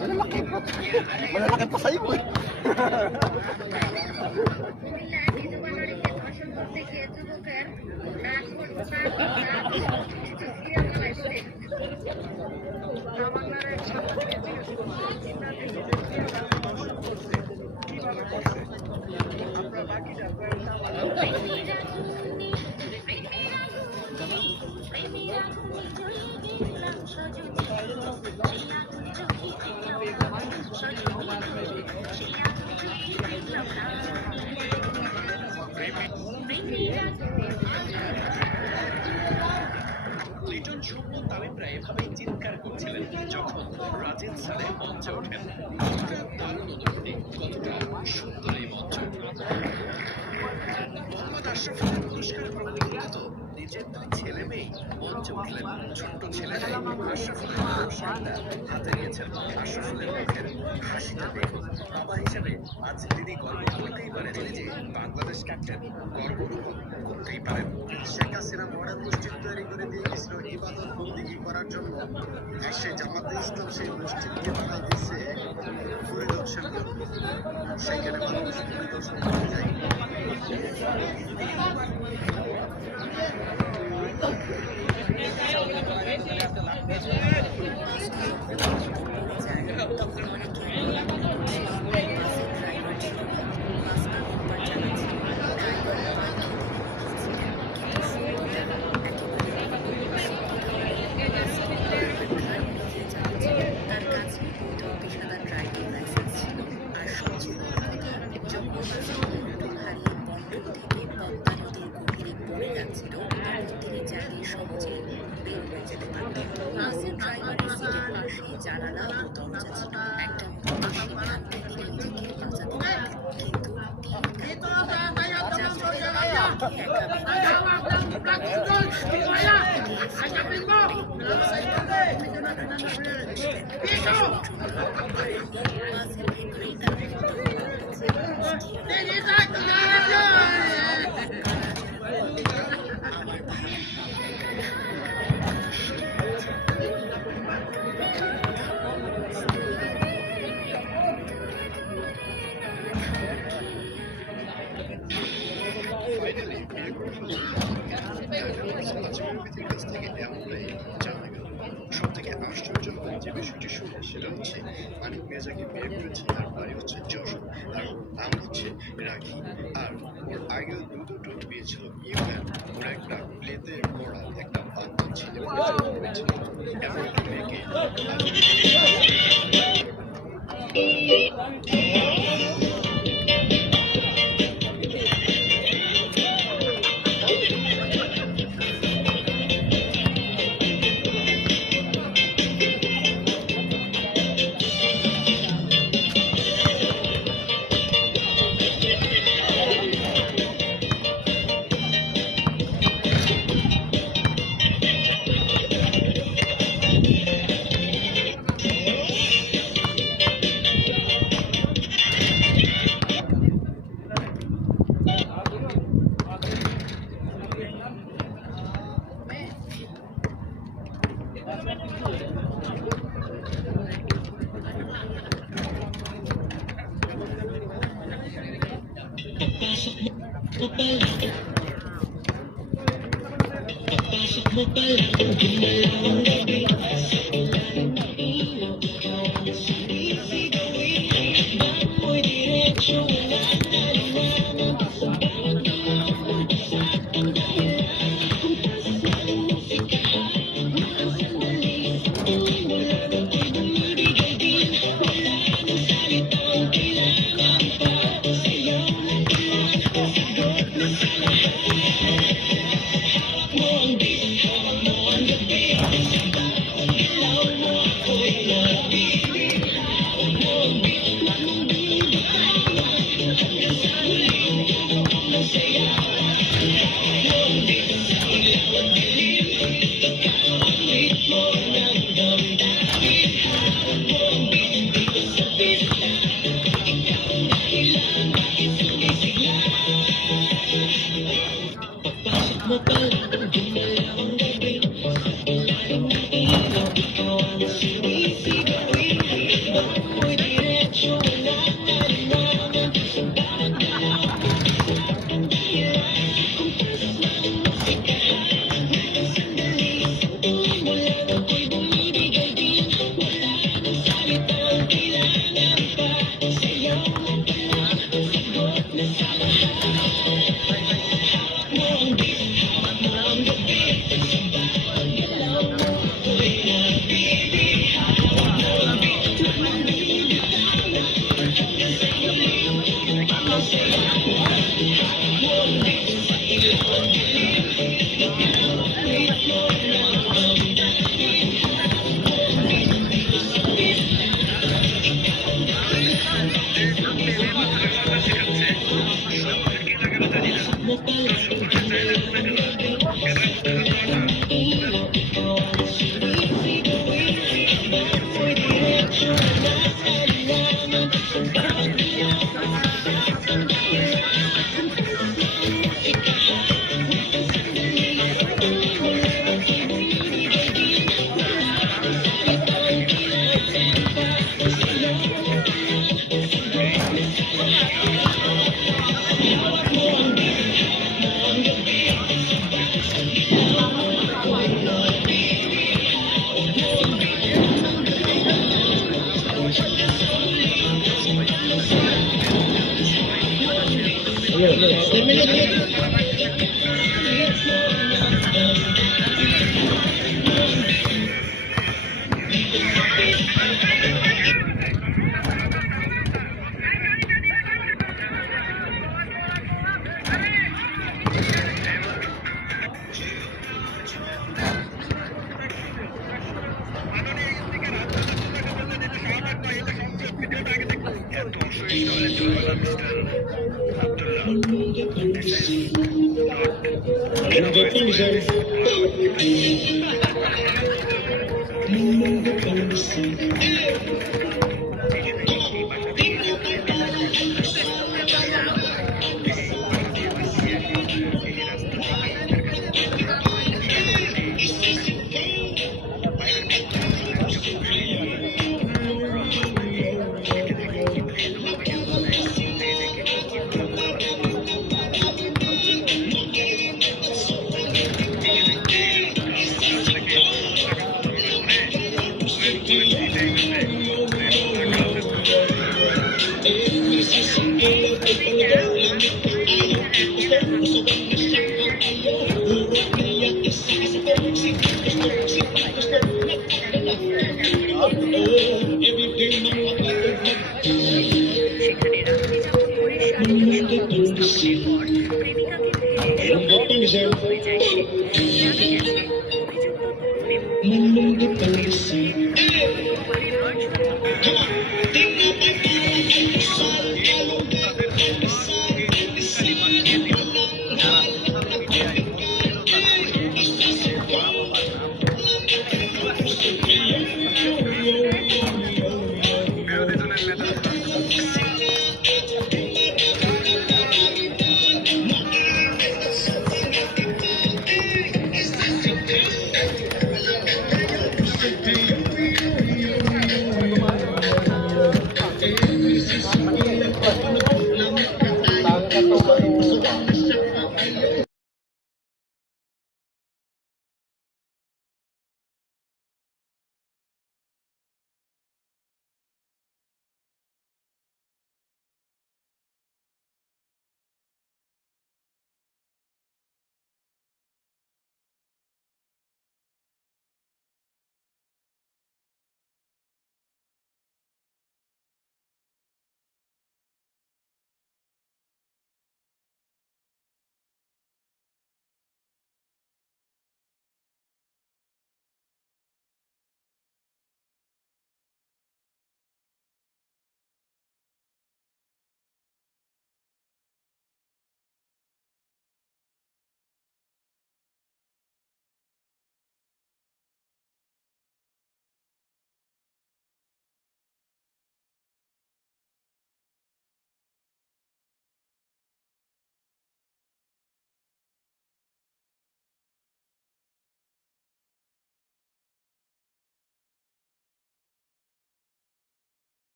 Malalaki pa. Malalaki pa sa'yo eh. Liton শুভ্র তামিমরা এভাবেই চিৎকার করছিলেন যখন রাজেন স্যারে মঞ্চে ওঠেন। দারুণ অনুভূতি, কতটা সুন্দর এই মঞ্চ। মোহাম্মদ আশরাফুলের পুরস্কার গ্রহণ করত নিজের দুই ছেলে মেয়ে মঞ্চে উঠলেন। ছোট্ট ছেলেরাই আশরাফুলের পুরস্কারটা হাতে নিয়েছেন। আশরাফুলের মুখের হাসিটা দেখুন। বাবা হিসেবে আজ তিনি গর্ব করতেই পারেন যে বাংলাদেশ ক্যাপ্টেন, গর্ব অনুভব করতেই পারেন। শেখ হাসিনা মডেল মসজিদ তৈরি করে দিয়ে গেছিল ইবাদত বন্দিগি করার জন্য। সেই জামাতে ইসলাম সেই মসজিদকে বানাই দিচ্ছে পরিদর্শন করবে। সেখানে মানুষ পরিদর্শন করতে যায়। জানালা ও দরজা ছিল একটা সিদ্ধান্ত তিনি নিজেকে বাঁচাতে সব থেকে আশ্চর্যজনক যে বিষয়টি শুনে সেটা হচ্ছে মানিক মির্জাকে বিয়ে করেছে, তার বাড়ি হচ্ছে যশোর, আর নাম হচ্ছে রাখি। আর ওর আগেও দুটো বিয়ে ছিল ইউএন। ওর একটা প্লেতে পড়া একটা বান্ধব ছিল, এমন একটা মেয়েকে Mo pa lang, hindi na lang ang gabi. Wala akong naiiyak, ikaw ang সেখানে রাত্রি যাপন করে শারীরিক সংঘর্ষের পর প্রেমিকাকে পেয়ে হয়ে যায় সে। জানা গেছে অভিযুক্ত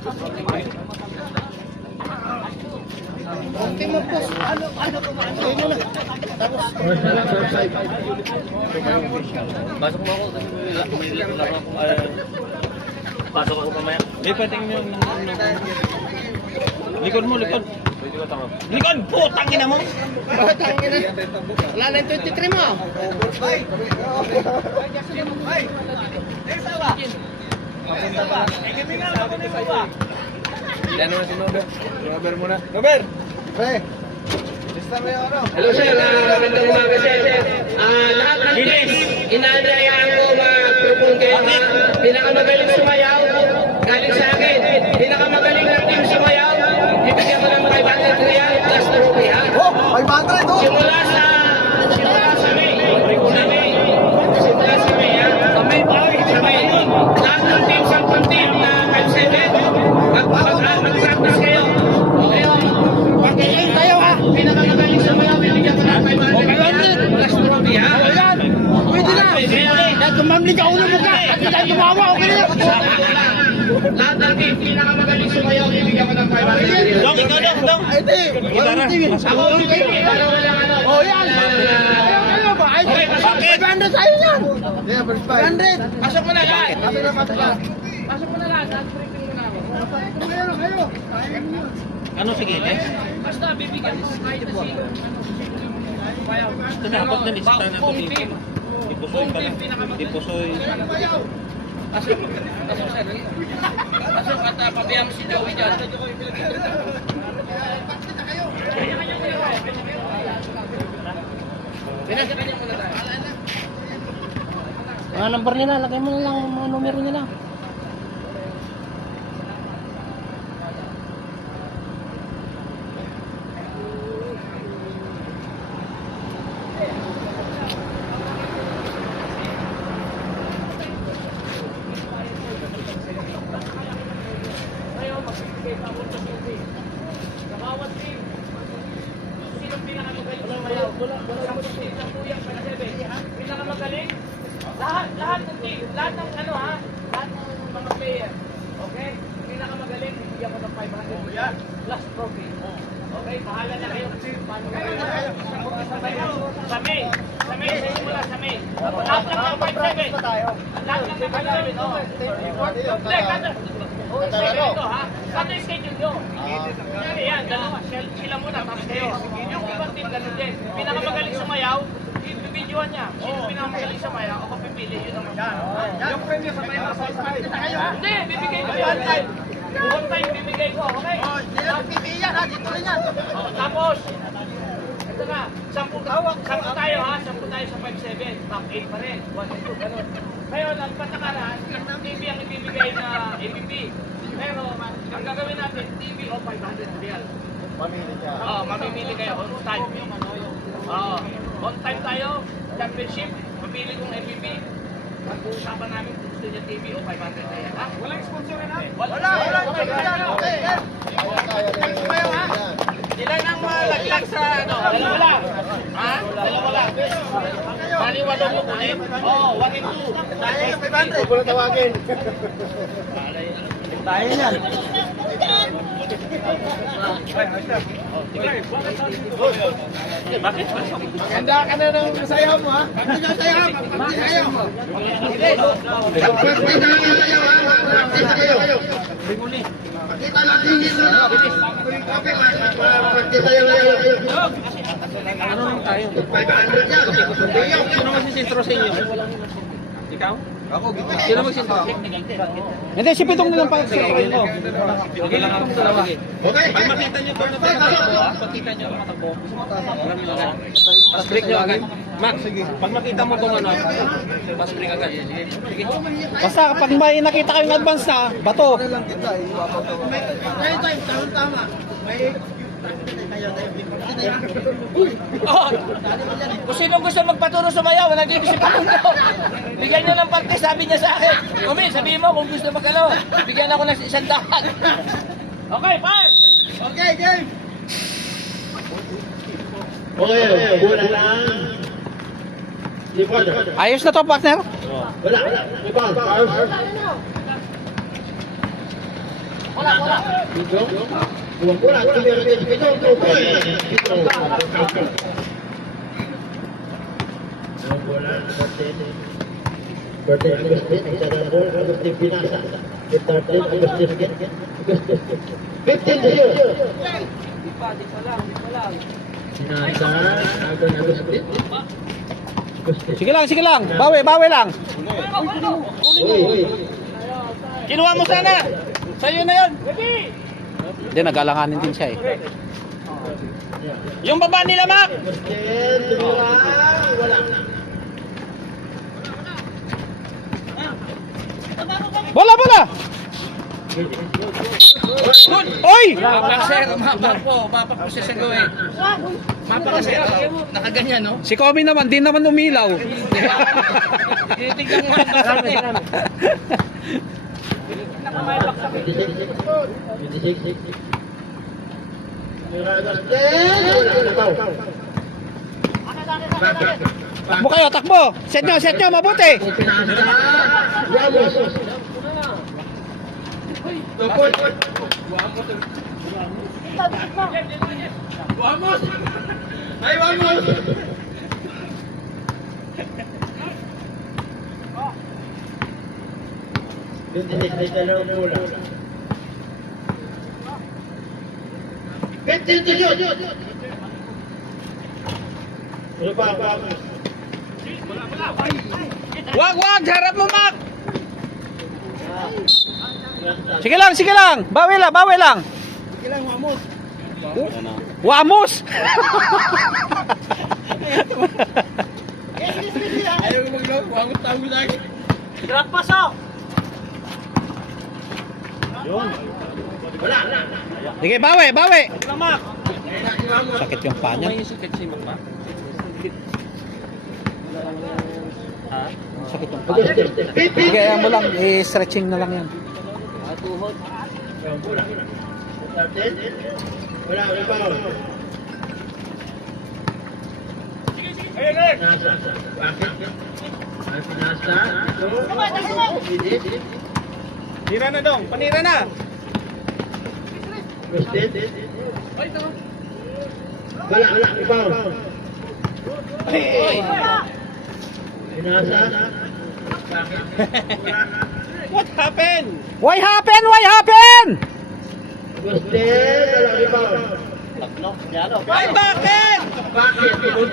Okay mo po. Ano kumain? Ayun na. Tapos. Pasok mo ako kasi may lang ako. Pasok ako mamaya. Hindi, pwedeng yung... Likod mo, likod. Likod! Putang ina mo! Tangin na. Wala na yung 23 mo. Yan naman si Nober. Nober muna. Nober! Pre. Basta mo yung ano. Hello sir, magandang umaga sir. Lahat ng teams, inaanayaan ko mag-propone kayo na pinakamagaling sumayaw, galing sa akin. Pinakamagaling na team sumayaw, ibigyan ko ng 500 real plus trophy ha. Oh, 500 oh. Simula sa May. Simula sa May ha. Sa May. Lahat ng team, 10 team na 5-7, mag-practice kayo. Pagkain tayo ha. Pinakamagaling sumayaw, bibigyan ko ng 500 plus trophy ha. Ayan. Pwede na. Dahil kumamli ka ulo mo ka. At hindi tayo tumawa. Okay na. Lahat ng team, pinakamagaling sumayaw, bibigyan ko ng 500. Dong, ikaw dong, dong! Ede. Walang TV. Ako, baby, dalawa lang ano. Oh, yan. Ayaw ba? Ay, 500 tayo yan. Yeah, 500. Pasok mo na guys. Pasok na, pasok na. Pasok mo na lang, briefing mo na ako. Kayo. Ano sige, guys? Basta, bibigyan ko kahit na sino. Ito dapat na lista na ito dito. Dipusoy pala. Dipusoy. Pasok sir. Pasok at pabiyang si Dawi dyan. Pinasakanya mo na tayo. Mga number nila, lagay mo na lang mga numero nila. Bawat team. Sinong pinakamagaling sumayaw? Pinakamagaling? Lahat ng team, lahat ng ano ha? Lahat ng mga player. Okay? Pinakamagaling, bibigyan ko ng 500 plus trophy. Okay? Bahala na kayo. Paano kayo? Sa May. Sa May, sa simula sa May. Lahat lang ng 5-7. Lahat lang ng 5-7. Hindi, kada. Oh, ito ha. Kada schedule nyo. Kaya yan, dalawa. Sila muna, tapos kayo. Yung ibang team, ganun din. Pinakamagaling sumayaw, i-videoan niya. Sino pinakamagaling sumayaw, ako pipili. Yun naman. Yung premium sa tayo, hindi, bibigay ko yun. Buong time, bibigay ko. Okay? Dito rin yan. Tapos, ito na, 10 tayo ha, 10 tayo sa 5-7, top 8 pa rin, 1 and 2, ganun. Ngayon, ang patakaran, ang TV ang ibibigay na MVP. Pero, ang gagawin natin, TV o 500 real. Pamili niya. Oo, mamimili kayo on time. Oo, on time tayo, championship, mamili kong MVP. Pag-uusapan namin kung gusto niya TV o 500 real, ha? Walang sponsor na? Wala. Okay. Ilan ang malaglag sa ano? Dalawa lang. Ha? Dalawa lang. Baliwalo mo kunin? Oo, 1 and 2. Dahil 500. Huwag mo na tawagin. Tayo yan. Bakit? Ganda ka na ng sayaw mo ha. Hindi ka sayaw. Hindi sayaw mo. Kita natin dito na. Ano lang tayo? 500 yan. Sino magsisintro sa inyo? Ikaw? Ako, gito. Sino magsintro? Hindi, si Pitong nilang pa. Okay lang ako sa lawag eh. Okay. Pag makita nyo ito na tatakbo, pagkita nyo matakbo, alam nyo agad. Pass break nyo agad. Max, pag makita mo itong ano, pass break agad. Sige. Basta kapag may nakita kayong advance na, bato. Oh, kung sino gusto magpaturo sumayaw, naglibis si Pamundo. Bigyan nyo ng parte, sabi niya sa akin. Umi, sabihin mo kung gusto magkano. Bigyan ako ng 100. Okay, fine. Okay, game. Okay, wala lang. Di ba? Ayos na to, partner. Wala. Di ba? Wala Pidong. Buang bola. Tumira din si Pidong. Tukoy. Pidong. Buang bola. Berarti Agustin. Cara gol. Agustin Pinasa. Berarti Agustin. 15 to shoot. Pinasa. Agon Agustin. Sige lang. Bawi lang. Uy. Kinuha mo sana. Sa'yo na yun. Hindi, nag-alanganin din siya eh. Yung baba nila, Mac. Agustin. Tumira. Wala. Bola. Oy! Mapak po siya sa gawin. Mapak kasi, nakaganyan, no? Si Kobe naman, di naman umilaw. Tinitignan mo ang bakit. 26. Tumira Agustin. Wala. Takbo kayo, takbo. Set nyo, mabuti. Pinasa. Ramos. Tukod. Vamos. Ay, vamos. Wag, harap mo, Mac. Sige lang. Bawi lang. Wamos. Ayaw mo maglaw, wangot tayo lagi. Sige, bawi. Sakit yung paa niya. Sakit yung paa. Sige, ayan mo lang. I-stretching na lang yan. Wala pa. Nasa. Bakit? Ay, pinasa. Panira na dong, panira na. Agustin. Wala. Ibaw. Pinasa. Bakit? What happened? Why happen? Agustin. Wala. Ibaw. Ay, bakit?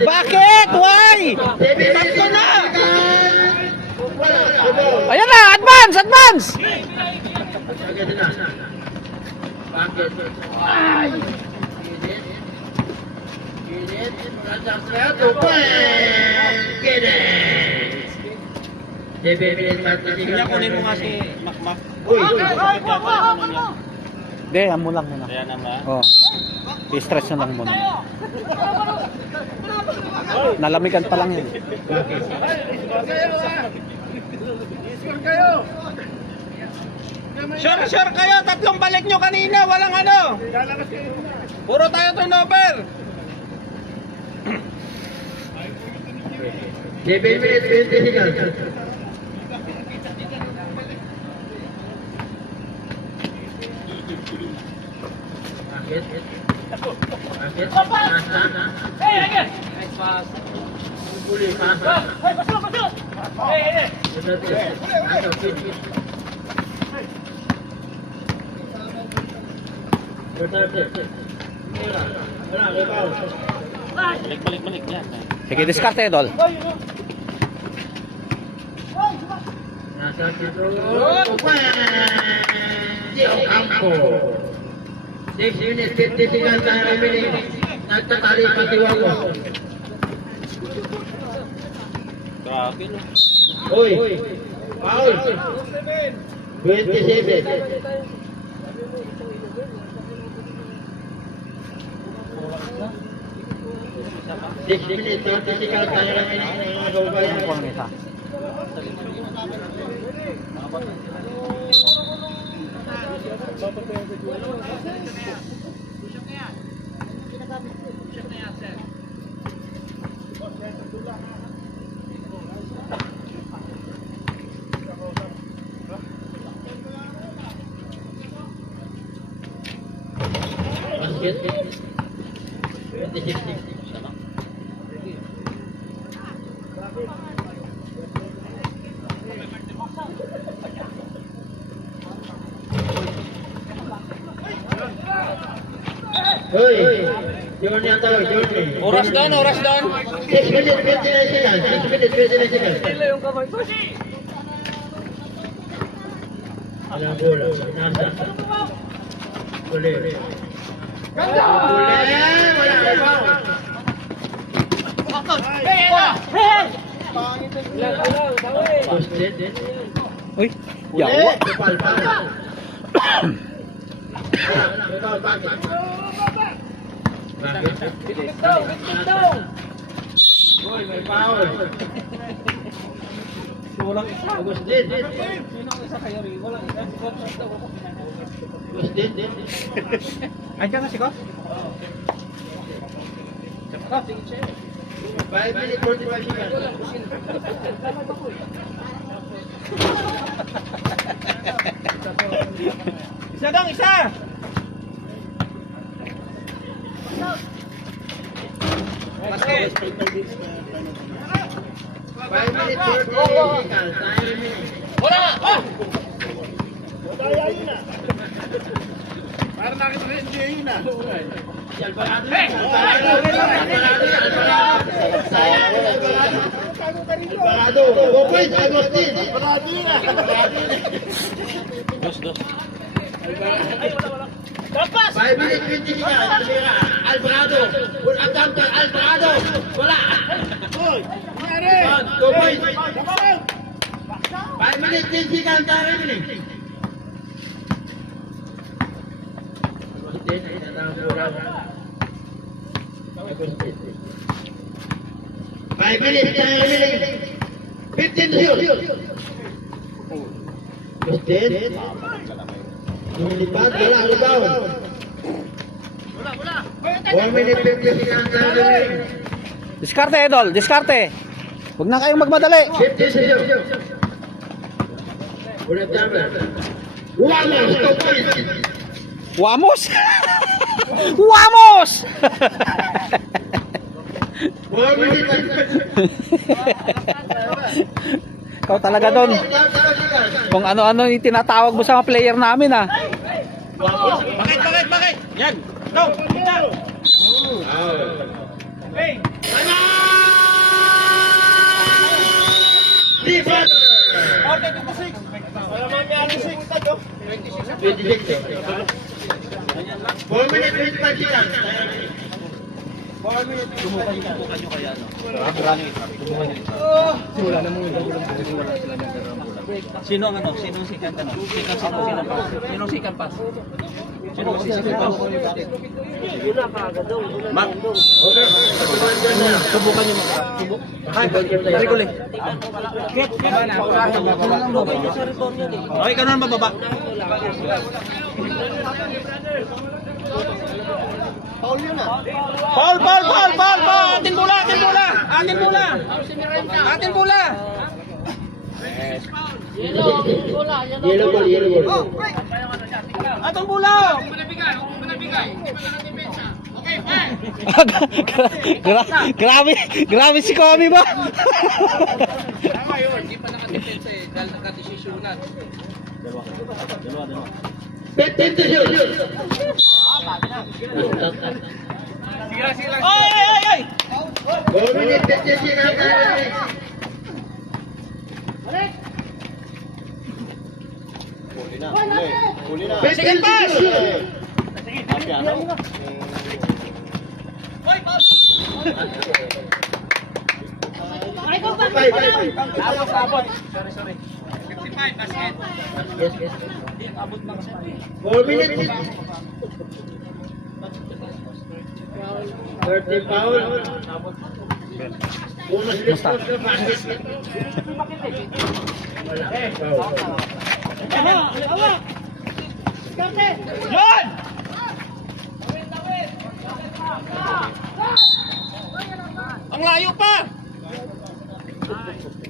Bakit? Why? Tatlo na! Wala. Ibaw. Ayan na, advance! Bakit na? Bakit? Ay! Ginit. Rajas Reto. Ginit. Debibilit pati. Kanya kunin mo nga si Makmak. Uy. Hindi, amo lang muna. Ayan naman. Oh. I-stretch na lang muna. Nalamigan pa lang yun. Sure kayo, tatlong balik nyo kanina, walang ano. Puro tayo turnover. Debibilit 20 seconds. Bakit? Uli, pasa. Balik yan. Sige, diskarte, Dol. Nasa sentro. Dio Campo. 6 minutes, 50 seconds na remaining. Nagtatali pati Wago. Grabe, no? Uy. Foul. 27. Six minutes, 30 seconds na remaining. Ano po ang isa? Basket. 26. Hoy, Johnny ang tawag, Johnny. Oras doon, oras doon. 6 minutes, 59 seconds. 6 minutes, 59 seconds. Walang bola. Nasa. Uli. Ganda! Uli! Wala ka ba? Posted. Uy, yawa. Pal-pal. Wala, bakit? Boy, may foul. Walang isa. Posted. Posted. Andiyan na si Kos? 5 minutes, 45 seconds. Isa dong, isa! Basket! 5 minutes, 40 seconds. Time remaining. Wala! Oh! Alvarado. Go points, Agustin. Dos. 5 minutes, 20 seconds. Tumira. Alvarado. Full attempt, Alvarado. Wala. Go points. 5 minutes, 10 seconds. Time remaining. Agustin, datang bola. Agustin. 5 minutes, time remaining. 15 to shoot. Agustin. Lumilipad, wala, rebound. 1 minute, 50 seconds, time remaining. Diskarte, Idol. Diskarte. Huwag na kayong magmadali. 50 to shoot. Ulit number. Wamos, go points. Wamos! Wamos! 1 minute, Ikaw talaga doon. Kung ano-ano yung tinatawag mo sa mga player namin, ah. Bakit? Yan! Go! Kita! Hey! Defense. Okay, 26! Wala mangyari 6 to. 26. 4 minutes, 25 seconds. Sino ang second ano? Sinong second pass? Sino ang second pass? Mark. Subukan niyo mag. Subuk. Tarik ulit. Okay, kanon bababa. Paul yun ah. Paul! Atin bola! Yellow ball. Atong bola! Grabe si Kobe ba? Tama yun, hindi pa naka-defense eh, dahil naka-desisyonan. 15 to shoot. Ay! 4 minutes, 50 seconds. Second pass! Abot. Sorry. 55, basket. Yes. Abot na kasi. 4 minutes. 30 foul. Bonus list po sa basket. Wala. Foul. Yan! Ang layo pa!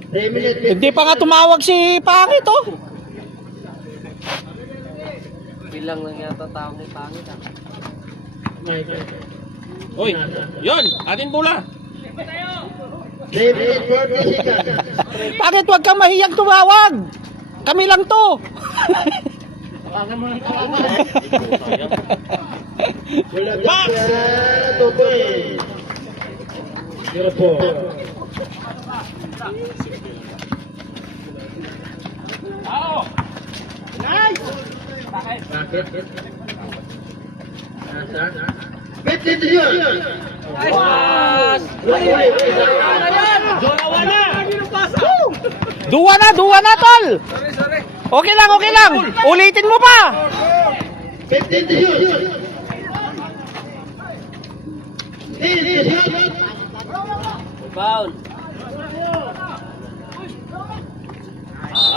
3 minutes. Hindi pa nga tumawag si Pangit, oh. Bilang lang yata tao ni Pangit. Uy, yun, atin bola. 3 minutes 40 seconds. Bakit wag kang mahiyang tumawag? Kami lang to. Box! 2 points. 0-4. Bakit? Nasa? 50 to yun! Duwa na, tol. Okay lang. Ulitin mo pa. 15 to yun! 10 to yun! Foul.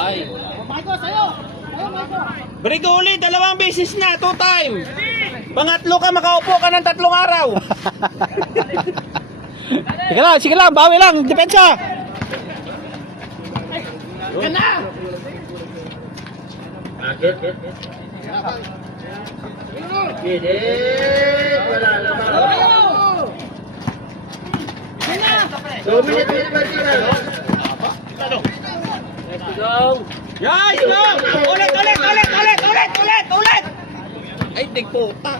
Ay. Break ulit, 2 beses na, 2 time. Pangatlo ka, makaupo ka ng 3 araw. Sige lang, bawi lang, depensa. Bakit? Pinit! Wala naman. 2 minutes 25 seconds. Yay, go! Ulit! Ay, tigputa.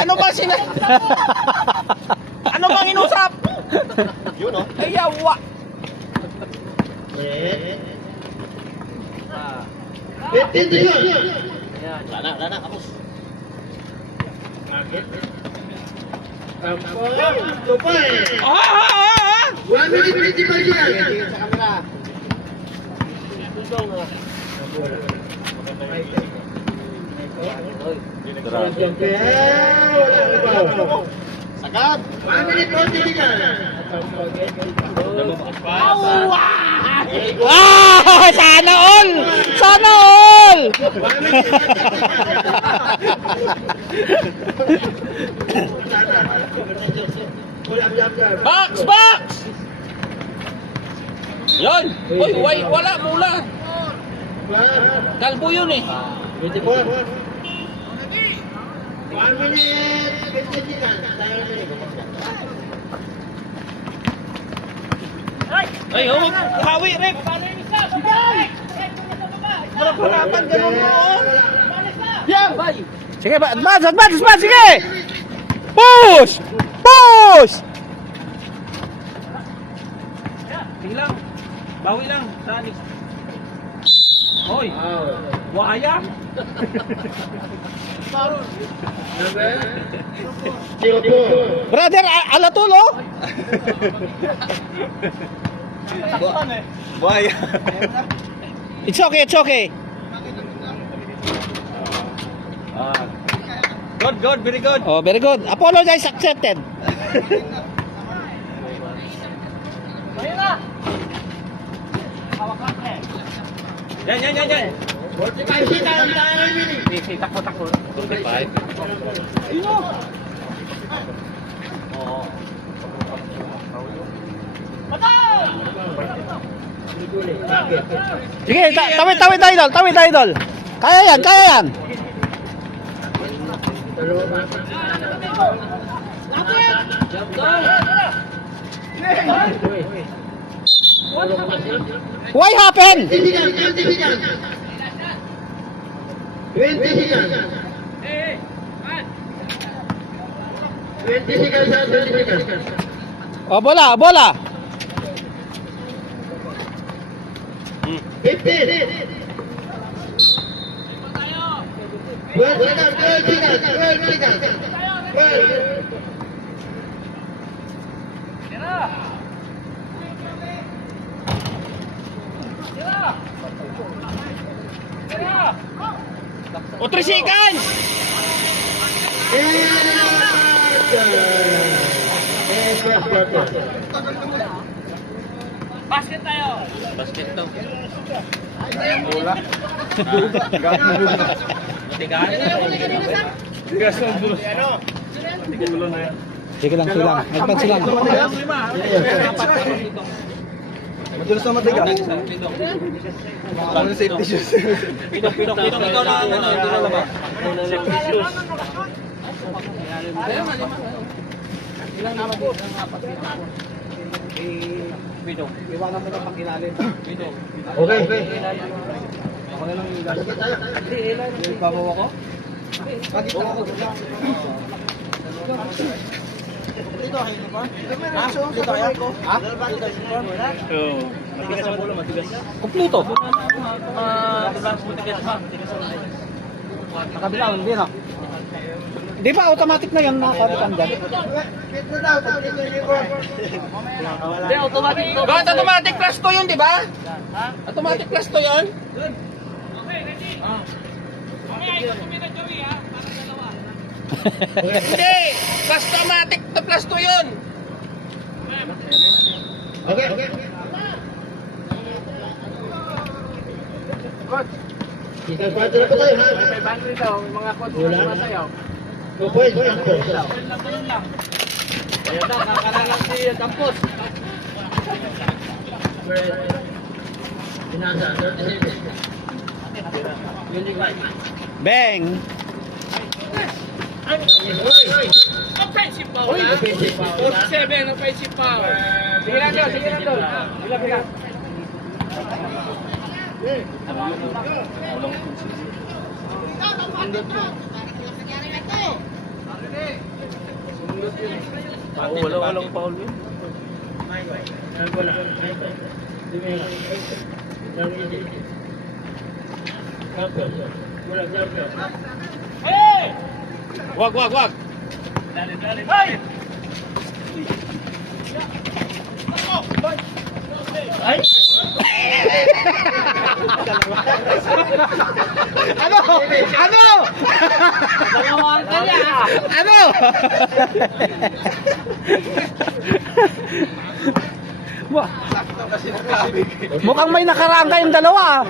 Ano ba ano bang inusap? Yun, no? Ay, yawa. Minute. 15 to yun! Wala na, kapos. Bakit? Kampong! 2 points! 1 minute 55 seconds. Sagad. 1 minute 40 seconds. Sana all. Box! Yun! Uy, wala, mula. Kalbo yun eh. 24. 1 minute 50 seconds. Ay, hawi, Rep. Harapan, ganun mo. Sige, advance, sige. Push. Sige lang. Bawi lang. Sani. Hoy. Waya. Brother, alatulo. Waya. It's okay. Good, very good. Oh, very good. Apologize accepted. Yan. 45 seconds. Takbo. 45. Sige, tawid idol. Kaya yan. Why happen? 20 seconds. 20 seconds. 20 seconds. Oh, bola. 15. 12 seconds. 12. O, 3 seconds! Basket tayo. Basket to. Sige lang. Advance lang. Madulas na matigas. Ano safety shoes? Pinok, ikaw na, ikaw na labas. Safety shoes. Ayaw nga, lima. Ilang naman po? Ilang apat dito po? Bidong. Iwanan mo na pang ilalim. Bidong. Okay, okay. Ako na lang ilalim. Hindi, ilalim. Babaw ako? Pagkita ako. Dito, hindi pa? Dito kayo? Ha? Matigas ang ulo, matigas. Kompleto. Nakabila, hindi na. Di ba automatic na yan nakabitan dyan? Dito daw, dito yung Hindi, automatic to. Bakit automatic plus to yun, di ba? Automatic plus to yun? Hindi! Plus to automatic to plus to yun! Okay, okay. Isang kwarto na po tayo, ha? 500 daw, mga coach Wala. na masayaw. 2 points, Campos. Ayun na, nakakalang si Campos. Pinasa, 37. Bang! Offensive power. Offensive foul. 47, offensive power. Sige lang doon, sige lang doon. Bilang, bilang. Walang foul yun. Wala. Campos. Wala, Campos. Wag, wag, wag. Hey! Ay! Ano? Ano? Ano? Mukhang may nakarangka yung dalawa.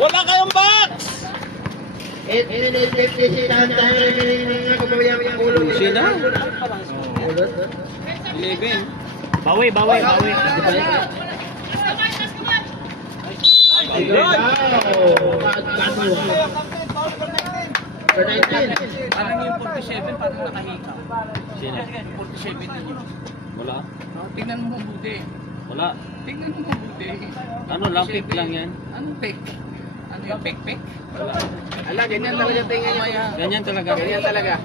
Wala kayong box! 8 minutes, 56 ang tayo remaining mga kababayan ng ulo. Sino? 11. Bawi, bawi, bawi. Parang yung 47, parang nakahika. Sino? 47 din yun. Wala. Tingnan mo mabuti. Wala. Tingnan mo mabuti. Ano lang, pick lang yan. Anong pick? Ano yung pick-pick? Wala. Ala, ganyan talaga tingin niya. Ganyan talaga. Ganyan talaga.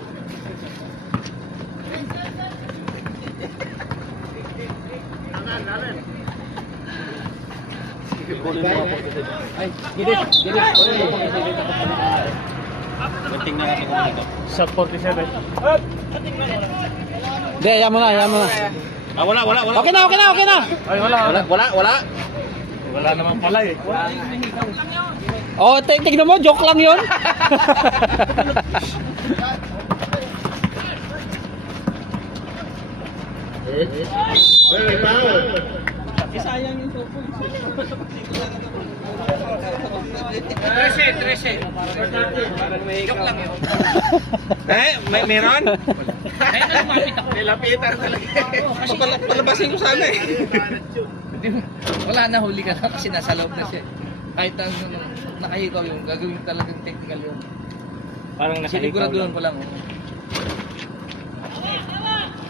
Ay, gilid, gilid. Tingnan natin kung ano. Sa 47. Hindi, ayan mo na, ayan mo na. Ah, wala, wala, wala. Okay na, okay na, okay na. Ay, wala, wala. Wala, wala. Wala naman pala eh. Oh, tignan mo, joke lang yun. Very foul. Sayang yung topo. 13. Joke lang yun. Meron? Ay, lumapit ako. Nilapitan talaga. Palabasin ko sana eh. Wala na, huli ka na kasi nasa loob na siya. Kahit ang nakahikaw yung gagawin talagang technical yun. Parang Siniguraduhan ko lang.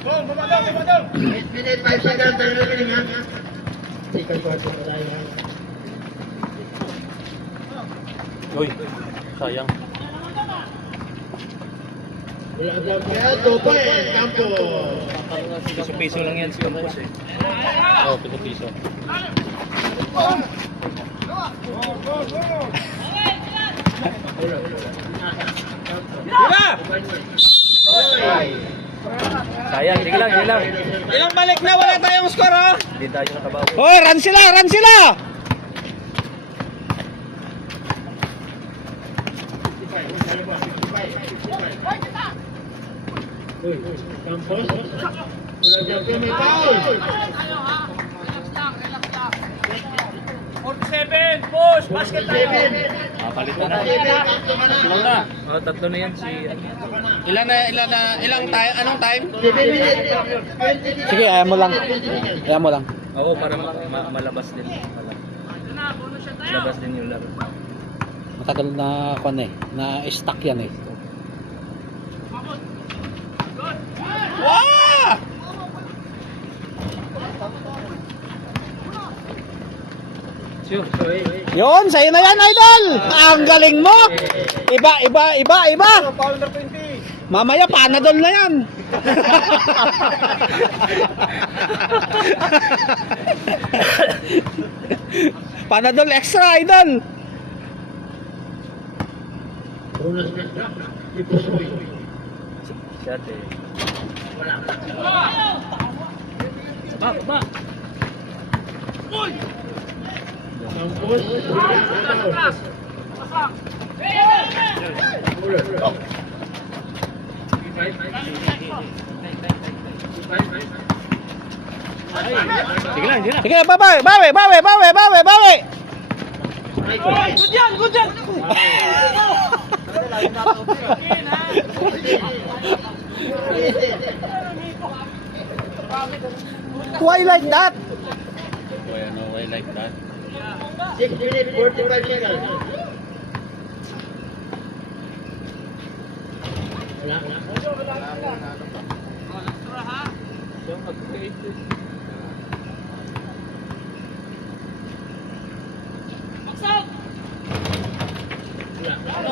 8 minutes, 5 seconds ang remaining, ha? Second quarter na tayo, ha? Uy, sayang. Wala daw kaya, 2 points, Campos. Piso-piso lang yan si Campos eh. Oo, piso-piso. Diba? Sayang, sige lang, sige lang. Ilang balik na, wala tayong score ha? Hindi tayo nakabawi. Hoy, run sila, run sila. Uy, Campos. Wala daw kaya, may foul. 47, push! Basket tayo! 47. Palitan na. Tatlo na. Oh, tatlo na yan si... Ilang time? Anong time? 7 minutes. Sige, ayaw mo lang. Ayaw mo lang. Oo, para malabas din. Malabas din yung laro. Matagal na kwan eh. Na stuck yan eh. Wow! Sure. Yun, sa'yo na yan, idol! Ang galing mo! Iba! Mamaya, panadol na yan! Panadol extra, idol! Bonus na drop. Ipusoy. Shot eh. Campos. Sige lang, sige lang. Sige, bawi! Good yan! Why like that? Why like that? 6 minutes 45 seconds. Wala.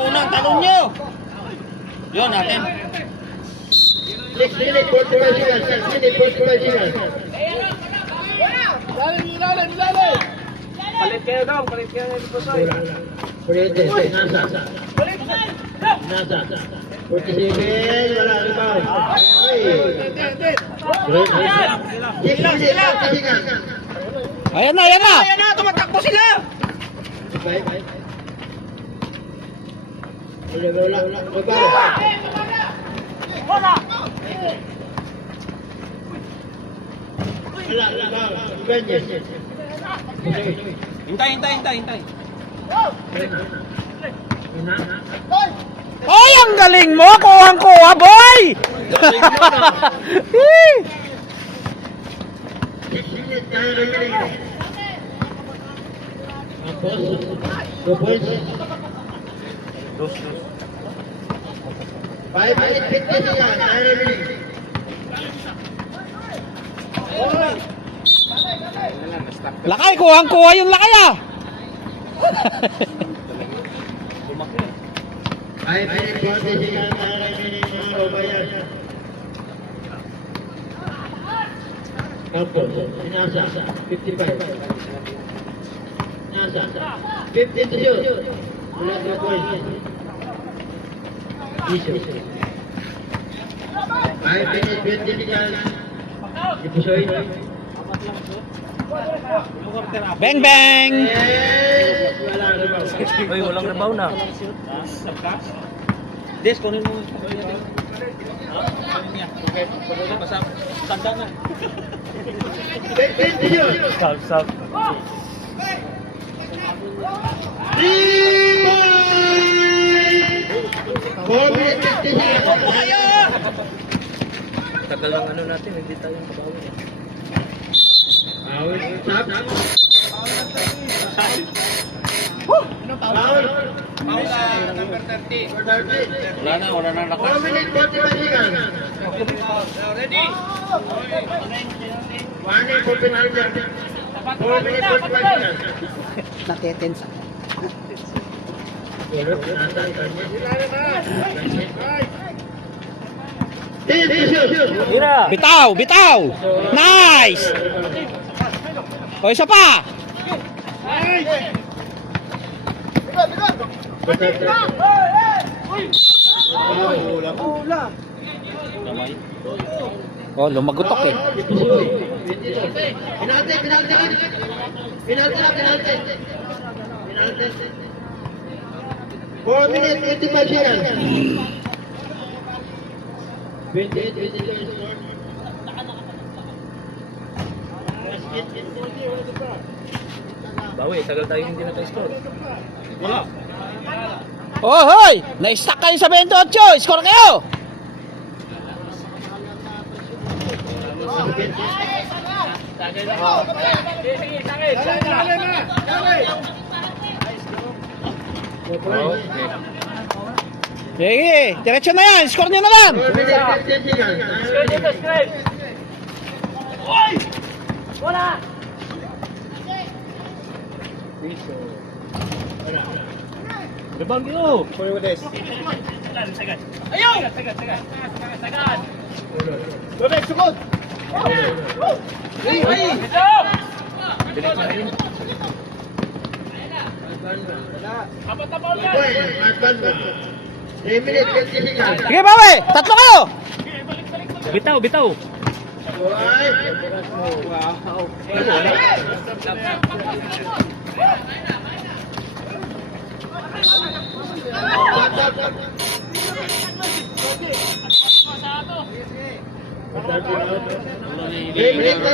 Unang talong nyo! Yun, natin. 6 minutes 45 seconds. 6 minutes 45 seconds. Palit kayo daw, palit kayo ng Pusoy. Wala. Kuryente. Nasa. 47. Wala. Rebound. Okay. 6 minutes 40 seconds. Ayan na! Ayan na, tumatakbo sila! Wala. Hintay. Ay, ang galing mo! Kuhang-kuha, boy! Five minutes 50 seconds. Lakay, kuhang-kuha yung lakay ah! 5 minutes 40 seconds. Robayan. Campos. Sinasa. 55. Sinasa. 50 to shoot. Wala 2 points. Issue. 5 minutes 20 seconds. Ipusoy. Bang, bang! Yes! Wala rebound. Uy, walang rebound na. Des, kunin mo. Okay, basta tanda na. 15 to shoot. Sub. 4 minutes 50 seconds. Tagal ng ano natin, hindi tayo kabawi. Foul. Stop. Foul. Number 30. Wala na lakas. 4 minutes 45 seconds. Ready? 1 minute for penalty. 4 minutes 45 seconds. Natetensa. Bitaw! Nice! O, isa pa! Oh, lumagutok eh. Penalty. 4 minutes 55 seconds. 28, 22 score. Bawi, tagal tayo hindi naka-score. Wala. Oh, hoy! Na-stuck kayo sa 28. Score kayo! Sige, sakit. Sige, diretso na yan. Score nyo na lang. 4 minutes 15 seconds. Scribe dito, scribe. Uy! Wala! Rebound nyo. Ayaw! Sagad, sagad. Sagad. Apat na ball yan! Point, advance. 3 minutes 50 seconds. Sige, bawi. Tatlo kayo. Bitaw, bitaw.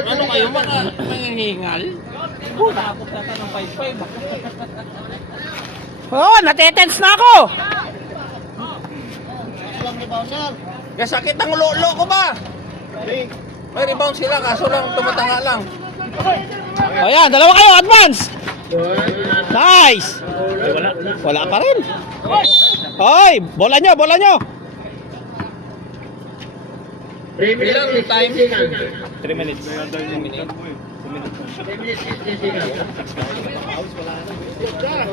Ano kayo mga Mangingal? Takot na ka ng 5-5. Oh, natetense na ako. Kaya sakit ang ulo ko ba? May rebound sila, kaso lang tumatanga lang. O yan, dalawa kayo, advance. Nice. Wala pa rin. Hoy, bola nyo, bola nyo. 3 minutes 60 seconds. 3 minutes. 2 minutes. 3 minutes 60 seconds.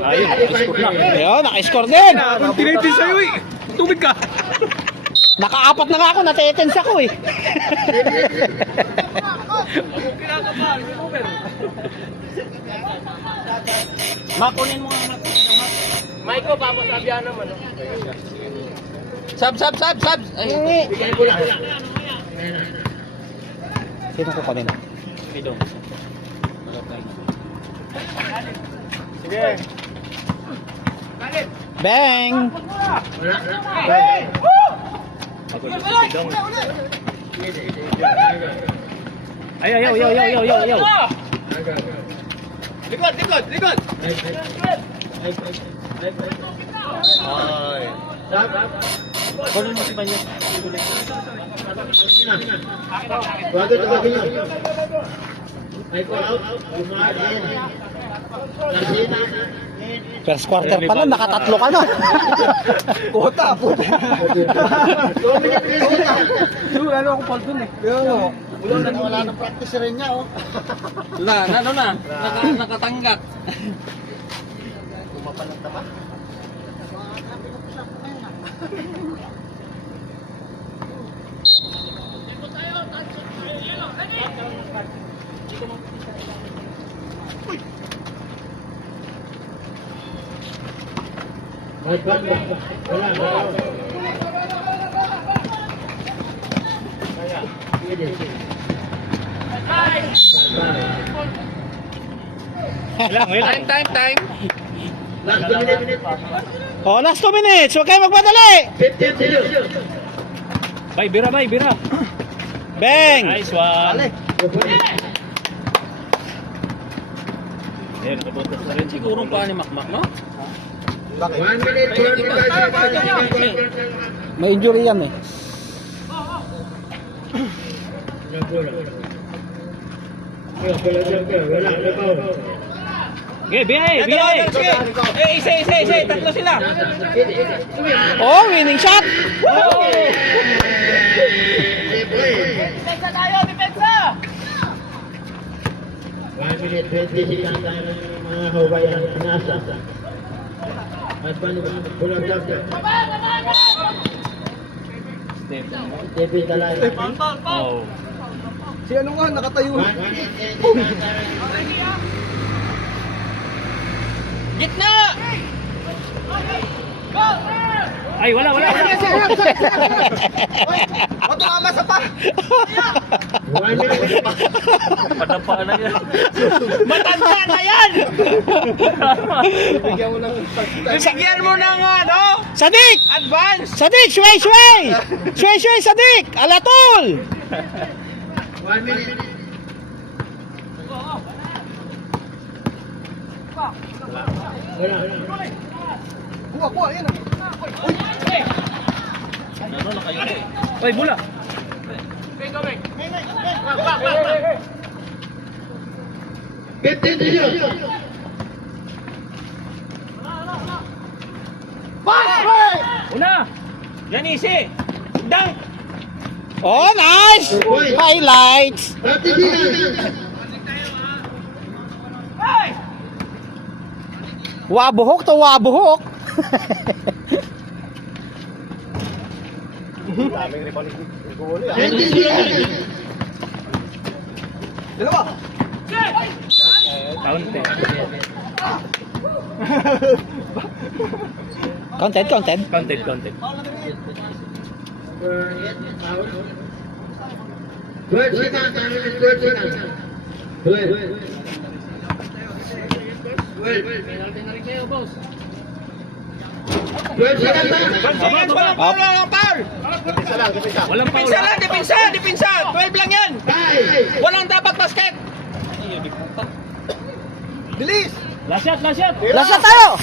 Ayun, score na. Ayun, naka-score din. Tinitin sa'yo eh. Tubig ka. Naka-apat na nga ako, natetense ako eh. Makunin mo nga. Maiko, papasabihan naman. Oh. Sab. Ay, Bigay mo lang. Sino ko kanina? ito. Bang! Ayaw. Likod! Kunin mo si Banyo. Bago tabi nyo. Ay po out. Umahin. Lasina. First quarter pa lang, nakatatlo ka na. Puta. 2 minutes 50 seconds. Ano akong fall dun eh. Wala nang practice rin niya oh. Nakatanggak. Wala. Time. Last 2 minutes. Oh, last 2 minutes. Huwag kayo magmadali. 15 seconds. Bira. Bang! Nice one. Nabutas na rin siguro pa ni Makmak, no? 1 minute 45 seconds. May injury yan eh. Wala. Okay, BA. Isa. Tatlo sila. Oh, winning shot. Depensa tayo, depensa! 1 minute 20 seconds tayo ng mga Hawaiian pinasa. At paano ba? Pulang doctor. Stephen Talay. Oh. Si ano nga, nakatayo. 1 minute 10 seconds tayo. Gitna! Ay, wala. Matama sa pa. 1 minute. Padapa na yan. Matanda na yan! Bigyan mo ng ano? Sadik! Advance! Sadik, shway! Shway, Sadik! Alatol! 1 minute. Wala. Buwa, yan. Ay, bola. Okay, go back. 15 seconds. Una! Yan easy! Dunk! Oh, nice! Highlights! 30 seconds. Wabuhok to wabuhok. 20 seconds. Dalawa. Content. 12 seconds. 12 seconds. 12. 12 seconds. Walang foul! Walang foul! Walang foul. Dipinsa lang! Dipinsa! 12 lang yan! 5. Walang dapat basket! Bilis. Last shot! Lasa tayo!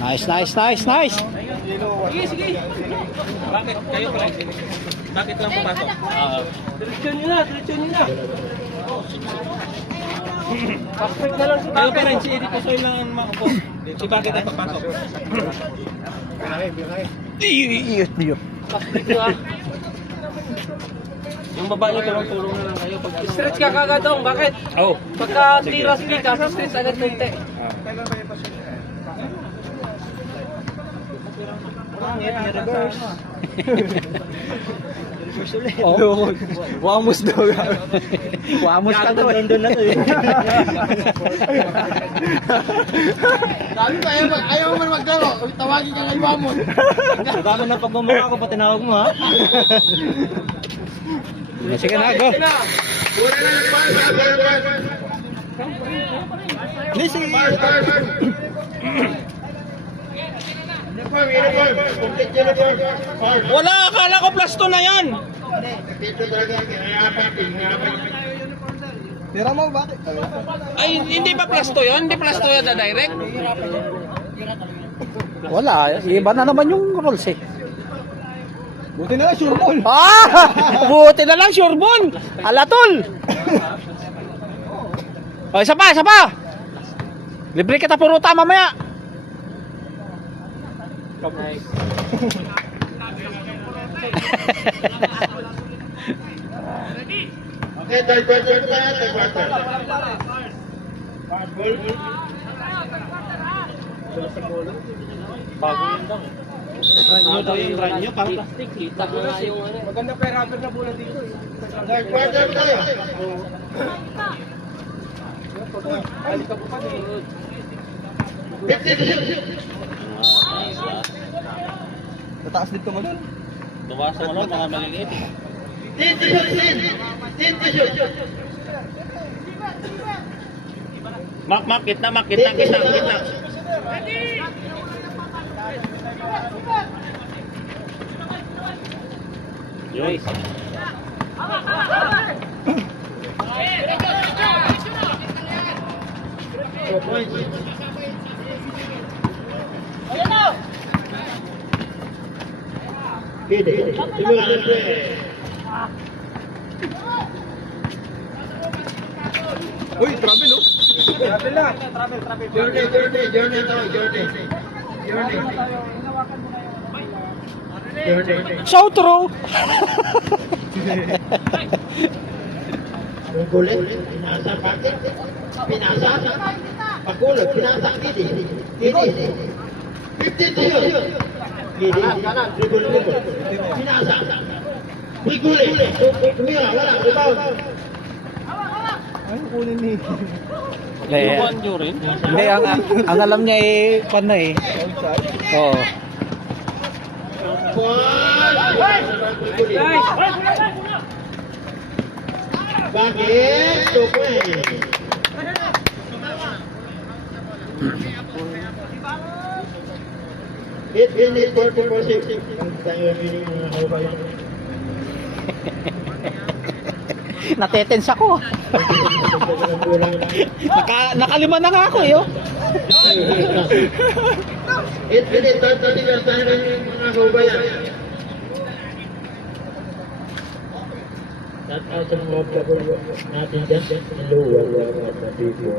Nice. Sige! Bakit kayo pa lang? Bakit lang pumasok? Direksyon nyo na! Perfect na lang si Kayo pa rin, si Eddie Pusoy lang ang makaupo. Si bakit ang papasok? Yung baba niyo, tulong na lang kayo. Stretch ka kagad dong, bakit? Oh. Pagka tira speed ka, stretch agad konti. Oh. Wamos daw. Wamos ka to. Nandun na to eh. Sabi ko, ayaw mo man maglaro. Tawagin ka ngayon mo. Tama na pagmamukha ko, pati tinawag mo ha. Sige na, go. Wala! Akala ko plus 2 na yan! Tira mo, bakit? Ay, hindi ba plus 2 yun? Hindi plus 2 yun na direct? Wala. Iba na naman yung rules eh. Buti na lang, sure ball. Buti na lang, sure ball. Alatol. O, isa pa. Libre kita puruta mamaya. Okay, third quarter tayo, third quarter. Ranyo daw yung ranyo, parang plastic. Kita ko nga yung ano. Maganda pa yung rubber na bola dito. Third quarter tayo. Balik ka po pa eh. 50. Tataas dito mo dun. Tuwasa mo lang mga maliliit. 10 shoot. Mak, kita. Yoy. Pwede. Simula na ito eh. Uy, travel oh. Travel na. Journey tayo, journey. So true. Ang kulit, pinasa paket, pinasa, pakulot, pinasa kidi. 50 to yun. Kidi, dribble, pinasa. Kulit, kumira, wala, rebound. Ay, kunin ni. Luwan nyo rin. Hindi, ang alam niya eh, paano eh. Oo. Bakit? Tupo eh. It minutes 44-6. Tayo meaning mga kabayan. Natetens ako. Nakalima na nga ako eh. Oh. 8 minutes, 30 seconds tayo rin mga kabayan. Shout out sa mga pagkakulo natin dyan. Hello, wala mga people.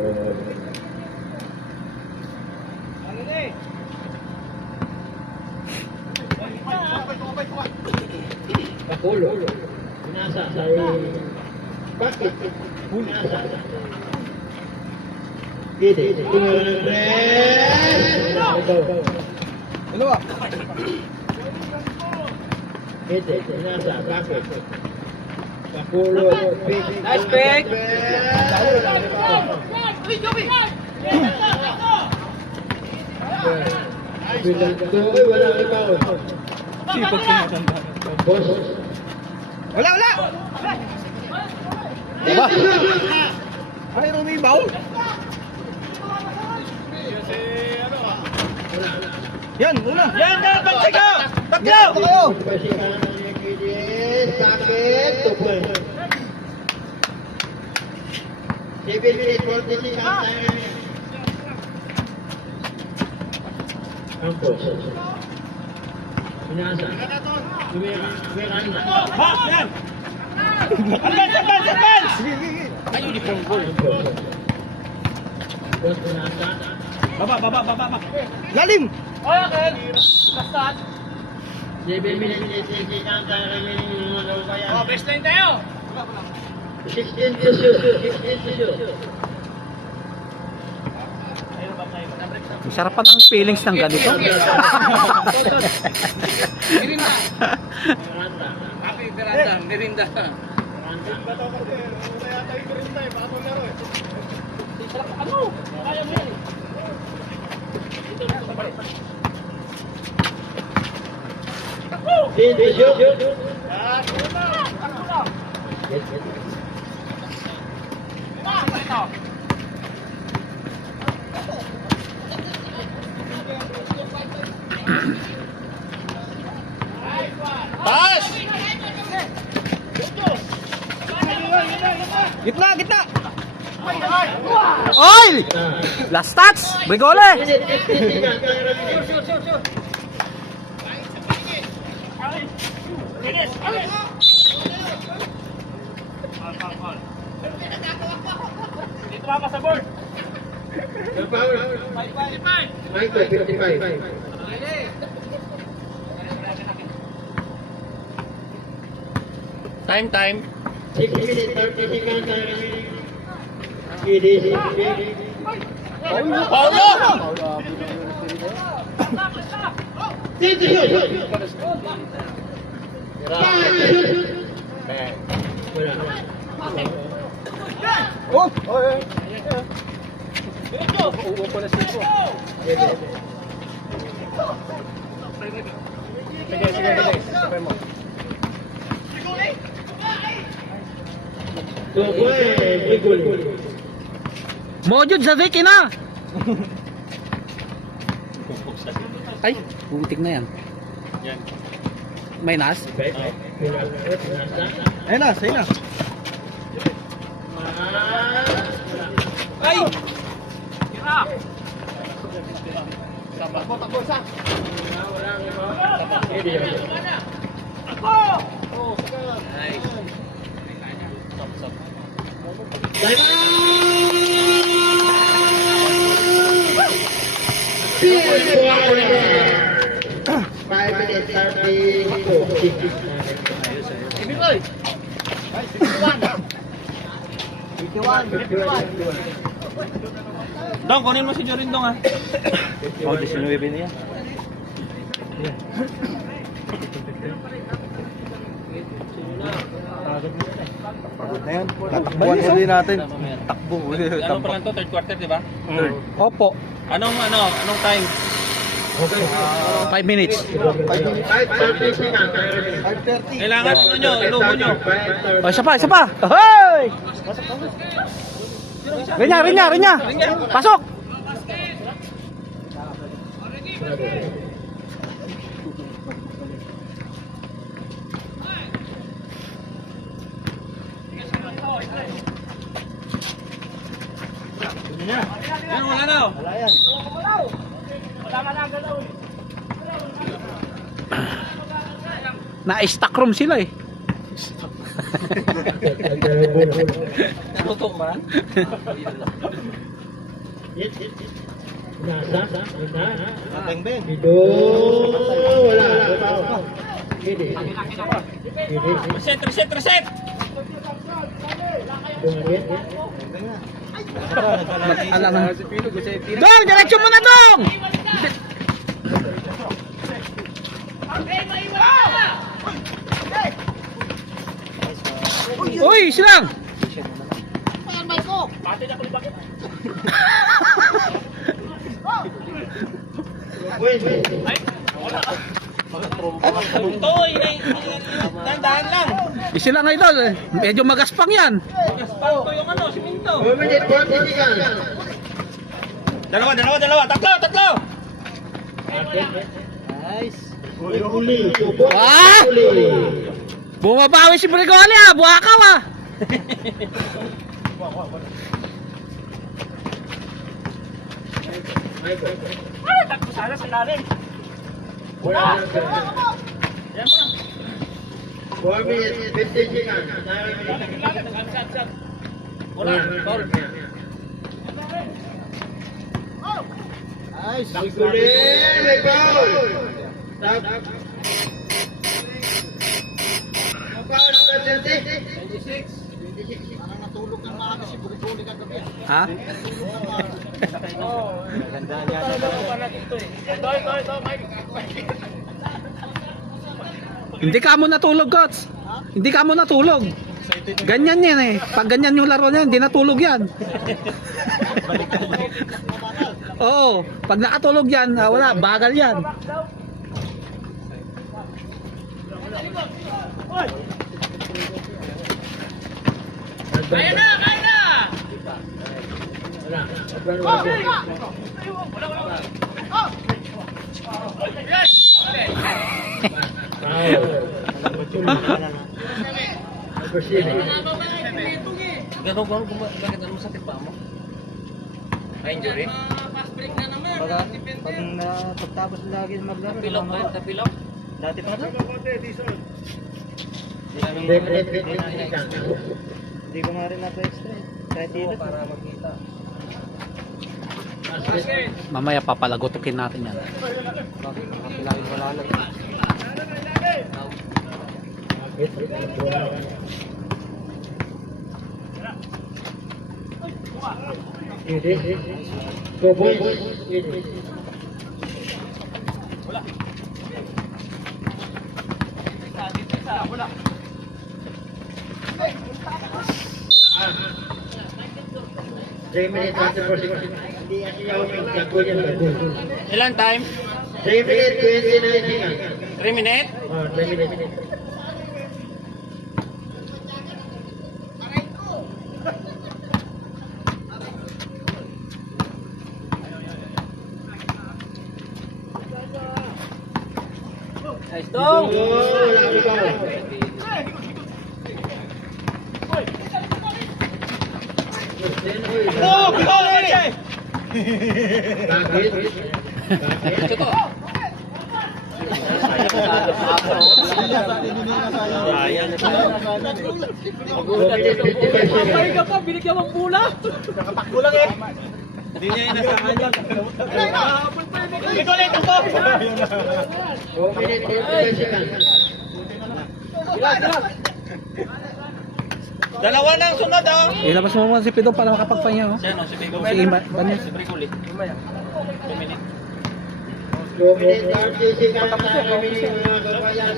Pakulo. Nasa sa bakit? Nasa. Gede. Tingnan ng press. Dalawa. Gede. Nasa. Bakit? Pakulo. Nice pick. Bilang ito, wala kang baon. Boss. Wala, wala. Diba? Mayroon may bawl. Yan, una. Yan na, pagsigo! Tatlo! Kayo! Sakit. 7 minutes, 40 seconds. Campos. Inasa. Miranda. Box, yan! Advance, advance, advance! Ayun, di pong goal. Boss Inasa. Baba. Lalim! Okay, kastat. 7 minutes, 18 seconds. Oh, baseline tayo. 16 to shoot. 16 to shoot. Masarap pa ng feelings ng ganito. Mirinda. Miranda. Happy Miranda, Mirinda. Ano? Kaya mo yan eh. Ten to shoot. Taas! Gitna, gitna! Oy! Last touch! Brigole! Dito ba sa board? Michael, 55. Time. 6 minutes, 30 seconds. It is 6 Paulo! Ten to shoot. Wala. Oh! Mojud sa Vicky na! Ay, butik na yan. May nas? Ayun na, sa'yo na. Ay! Tira! Five minutes, 30. Dong, kunin mo si Jorindong ah. Oh, 19 na yan. Pagod na yan. Tatakbuhan uli natin. Takbo. Ano pa lang to? Third quarter, di ba? Opo, Anong time? 5 minutes. 5:30 seconds. 5:30. Kailangan nyo, ilubo nyo. Oh, isa pa. Hoy! Rinya. Pasok! Yan, wala na. Wala yan. Na-stock room sila eh. Natutok ba? Nasa? Beng-beng. Dito. Wala. Hindi. Reset! Alam na. Dong, diretso mo na dong! Uy, silang! Toy, dandahan lang. Silang idol eh. Medyo magaspang yan. Asfalto yung ano, siminto. 1 minute 40 seconds. Dalawa. Tatlo. Uli. Ah! Bumabawi si Brigoli ah. Buwakaw ah. Sana sa lalim. 4 minutes 50 seconds. Foul. Nice. Uli. May foul. Stop. Ang foul number 26. Parang natulog ng maaga si Burgoli kagabi. Ha? Hindi ka mo natulog, Coach. Hindi ka mo natulog. Ganyan yan eh. Pag ganyan yung laro niyan, hindi natulog yan. Oo. Pag nakatulog yan, wala. Bagal yan. Kaya na! Gano'n mo sa tipa mo? Ay, injury? Pagtapos lagi maglaro. Tapilok. Dati pa rin. Hindi ko nga rin napa-extra eh. Kahit dito. Para makita. Mamaya papalagotokin natin yan. Kapilangin wala lang. Go boys. Three minutes after 4 seconds. Hindi kasi ako nagkago yan. Ilan time? 3 minutes 29 seconds. 3 minutes? 3 minutes. Nice dong! Wala ko ba? Ka pa, binigyan mong pula. Nakatakbo lang eh. Hindi niya inasahan yan. Ito ulit ako. 4 minutes 45 seconds. Dalawa na ang sunod ah! Ilabas mo muna si Pido para makapagpahinga. Oh. Sino? Si Bigo. Si Ima. Banyo. Si Bricoli. 2 minutes. 2 minutes 30 seconds na remaining mga kabayan.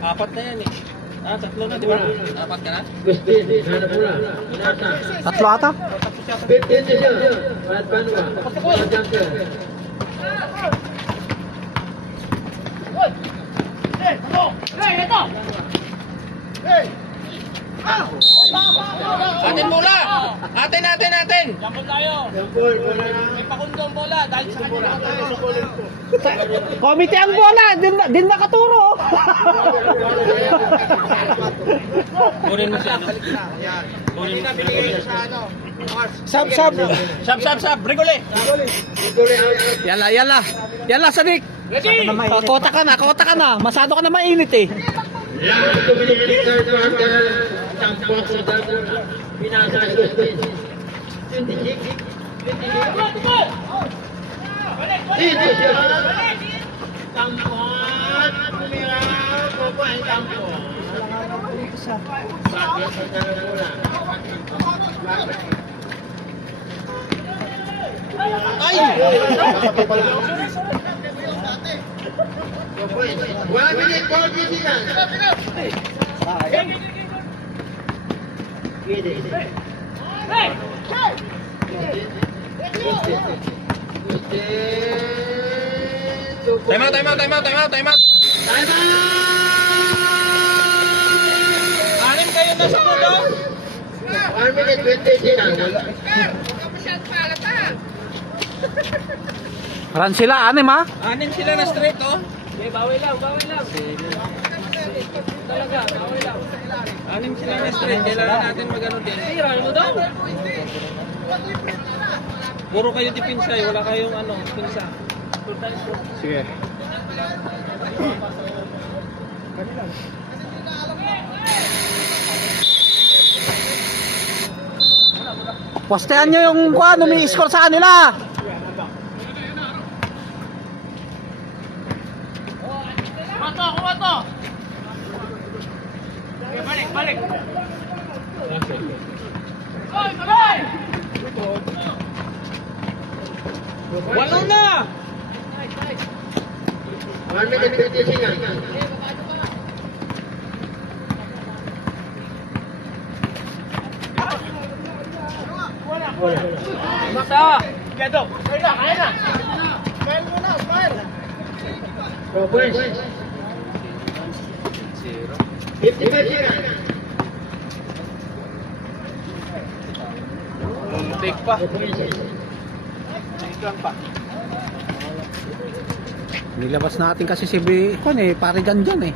Apat na yan eh. Ah, tatlo na, di ba? Apat ka na? Gustin, hanap mo na. Inasa. Tatlo ata? 15 seconds. Pat Panwa. Junker. Atin mula! Atin! Jambol tayo. Jambol, wala na. May pakundong bola dahil sa kanya tayo. Komite ang bola. Din nakaturo. Kunin mo siya. Kunin mo siya. Binigay sa ano. Sab, sab. Sab, Brigole. Yala, Sadik. Ready? Kota ka na. Masado ka na mainit eh. Last to be the third quarter. Tampok sa dagula. Pinasa Justin. 26. Dito siya. Tampok. Pumira. Popo ang tampok. Bakit sa dagula? Ay! 1 minute 40 seconds. Time out. Anim kayo na sa mundo. 1 minute 20 seconds. Run sila, anim ha? Anim sila na straight, oh. Okay, bawi lang. Talaga, bawi lang. Anim sila na straight. Kailangan natin mag-ano din. Tira mo daw. Puro kayo dipinsa, wala kayong ano, pinsa. Sige. Postehan nyo yung kung umi-score sa kanila. Kuha to. Okay, balik. Oy, sabay! Walo na! 1 minute 50 seconds. Basta. Kaya na. Pro points. 55 seconds. Take pa. Pro points. Nilabas natin kasi si B. Pare dyan eh.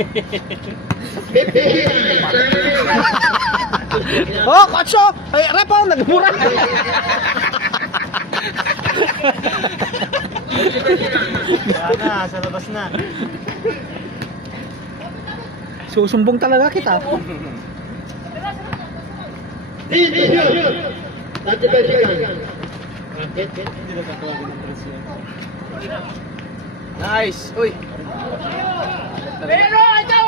50 seconds. Oh, Kotso! Ay, rep oh, nagmura. Sa labas na. Susumbong talaga kita. Decision. 35 seconds. Nice! Uy! Pero, ito!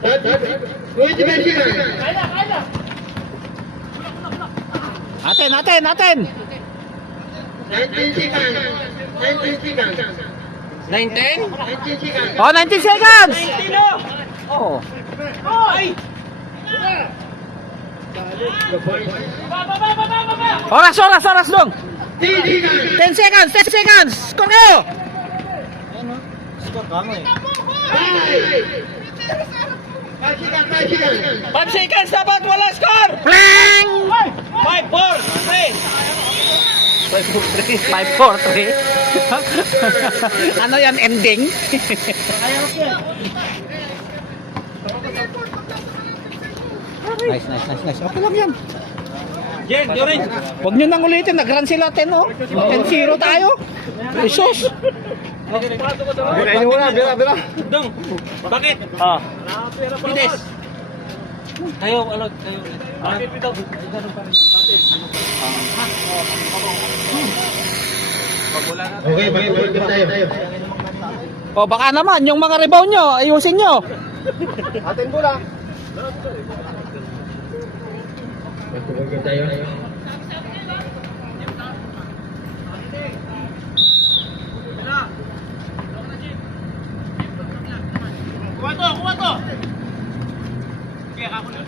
25 seconds. Kaya. Aten! 19 seconds. 19 seconds. 9-10? 19 seconds. Oh, 19 seconds! Tino! Oh. Ay! Pro points. Baba! Oras dong! 10 10 seconds. seconds! Score kayo! 5 seconds. 5 seconds dapat wala score! Plang! 5, 4, 3. 5-4-3. Ano yan, ending? Nice. Okay lang yan. Jen, Jorin! Huwag nyo nang ulitin, nag-run sila 10 oh. 10-0 tayo. Isus. Dong! Bakit? Pides! Tayo. Okay, balik tayo. O baka naman, yung mga rebound nyo, ayusin nyo. Atin ko lang. Balik tayo. Kuha to! Kaya ako na.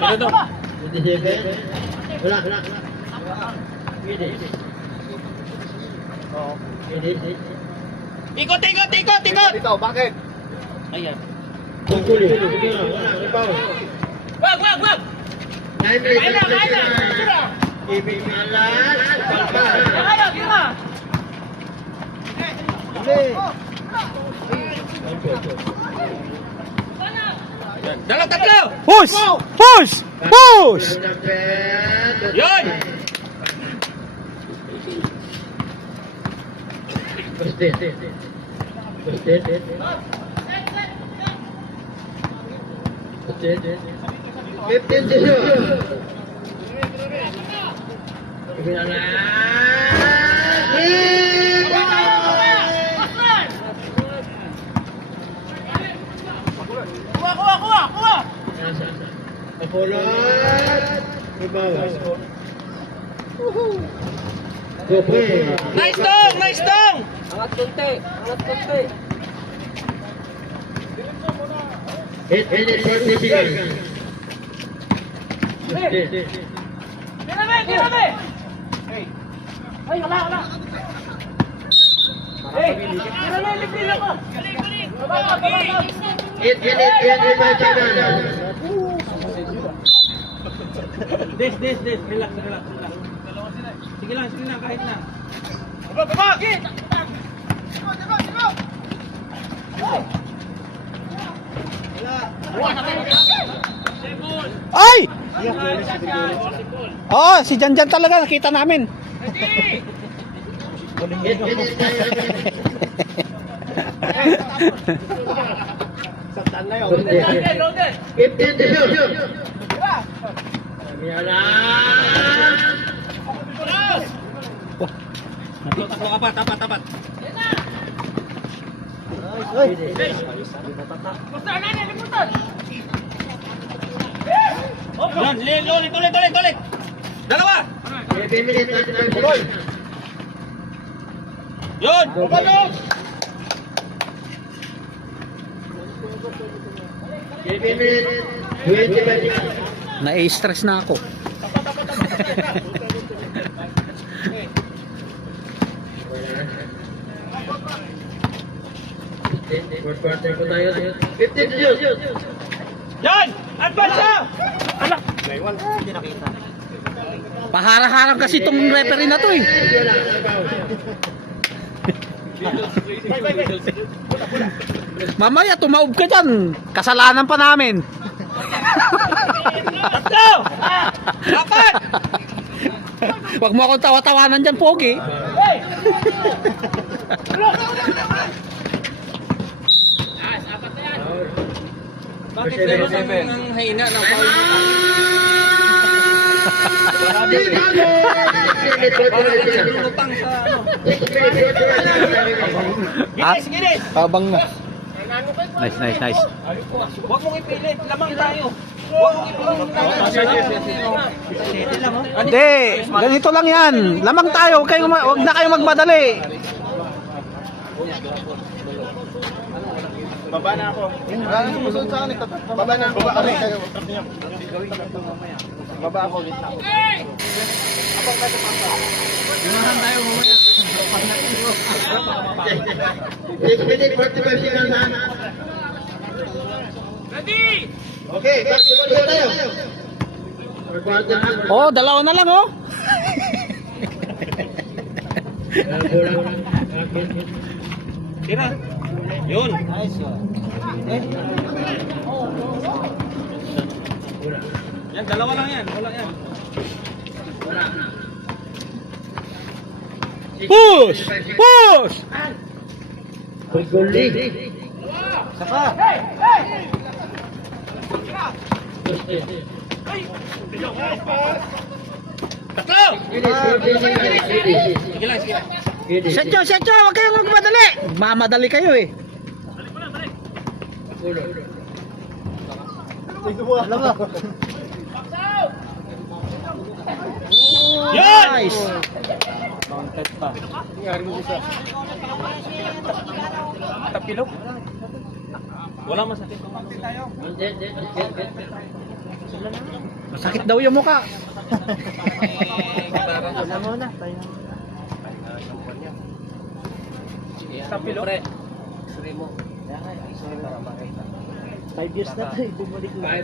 Ano to? 27. Wala. Pwede. Ikot! Ikaw, bakit? Ayan. Tungkuli. Wala. Wag! 9 minutes. Kaya! Ibig alas. Palpal. Kaya, gina! Dala tatlo! Push! Number Yun! Posted. Posted. Posted. 15 to shoot. Kuha! Napulot. Ibaw. Gope. Nice dong! Nice dong! Angat konti! Hit minute 40 seconds. Posted. Tira! Ay, wala! Hey! Tira, ligpil ako! Baba! 8 minute 25 seconds. Des. Relax. Sige lang, kahit na. Baba! Ay! Oh, si Janjan talaga nakita namin. 8 minute 15 to shoot. Takbo ka pa, tapat. Yan, ulit. Dalawa! 7 minute 25 seconds. Yun! 7 minute 25 seconds. Na-stress na ako. Fourth quarter po tayo. 15 to shoot. Yan! Advance na! Paharang-harang kasi itong referee na to eh. Mamaya tumaob ka dyan. Kasalanan pa namin. Tatlo! Dapat! Huwag mo akong tawa-tawanan dyan, Pogi. Bakit meron ang hina ng foul? Lupang sa ano. Ginis! Habang na. Nice. Huwag mong ipilit, lamang tayo. Huwag mong ipilit. Hindi, ganito lang yan. Lamang tayo, huwag na kayo magmadali. Baba na ako. Wala na sumusunod sa akin. Baba na ako. Baba ako. Ulit na ako. Limahan tayo mamaya. 6 minute 45 seconds. Ready! Okay, basketball po tayo. Fourth quarter na. Oh, dalawa na lang oh. Tira. Yun. Yan, dalawa lang yan. Wala yan. Push! Paguli. Tatlo! Sige lang. Setyo, huwag kayong magmadali. Mamadali kayo eh. Yan! Nice. Tapilok. Wala masakit. Masakit daw yung mukha. Tapilok. Pre. 5 years na tayo, bumalik na. 5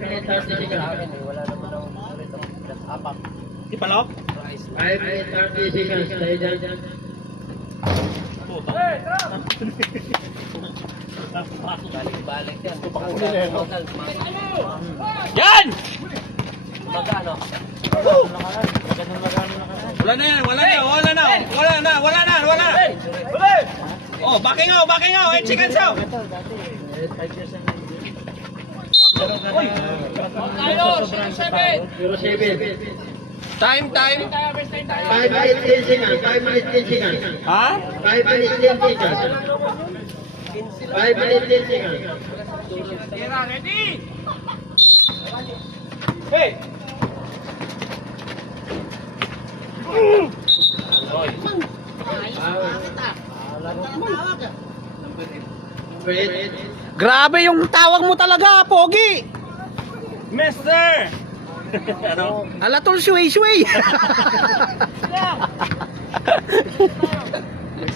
minute 30 seconds. Ipalok. 5 minute 30 seconds. Tayo dyan. Balik-balik yan. Yan! Magkano? Wala na yan, wala na. Oh, backing out, 8 seconds out. Tayo, 7. Euro 7. Time. 5 minutes 10 seconds. 5 minutes 10 seconds. Ha? 5 minutes 10 seconds. 5 minutes 10 seconds. Tira, ready? Hey! Wait. Grabe yung tawag mo talaga, Pogi. Mister! Alatol shuey.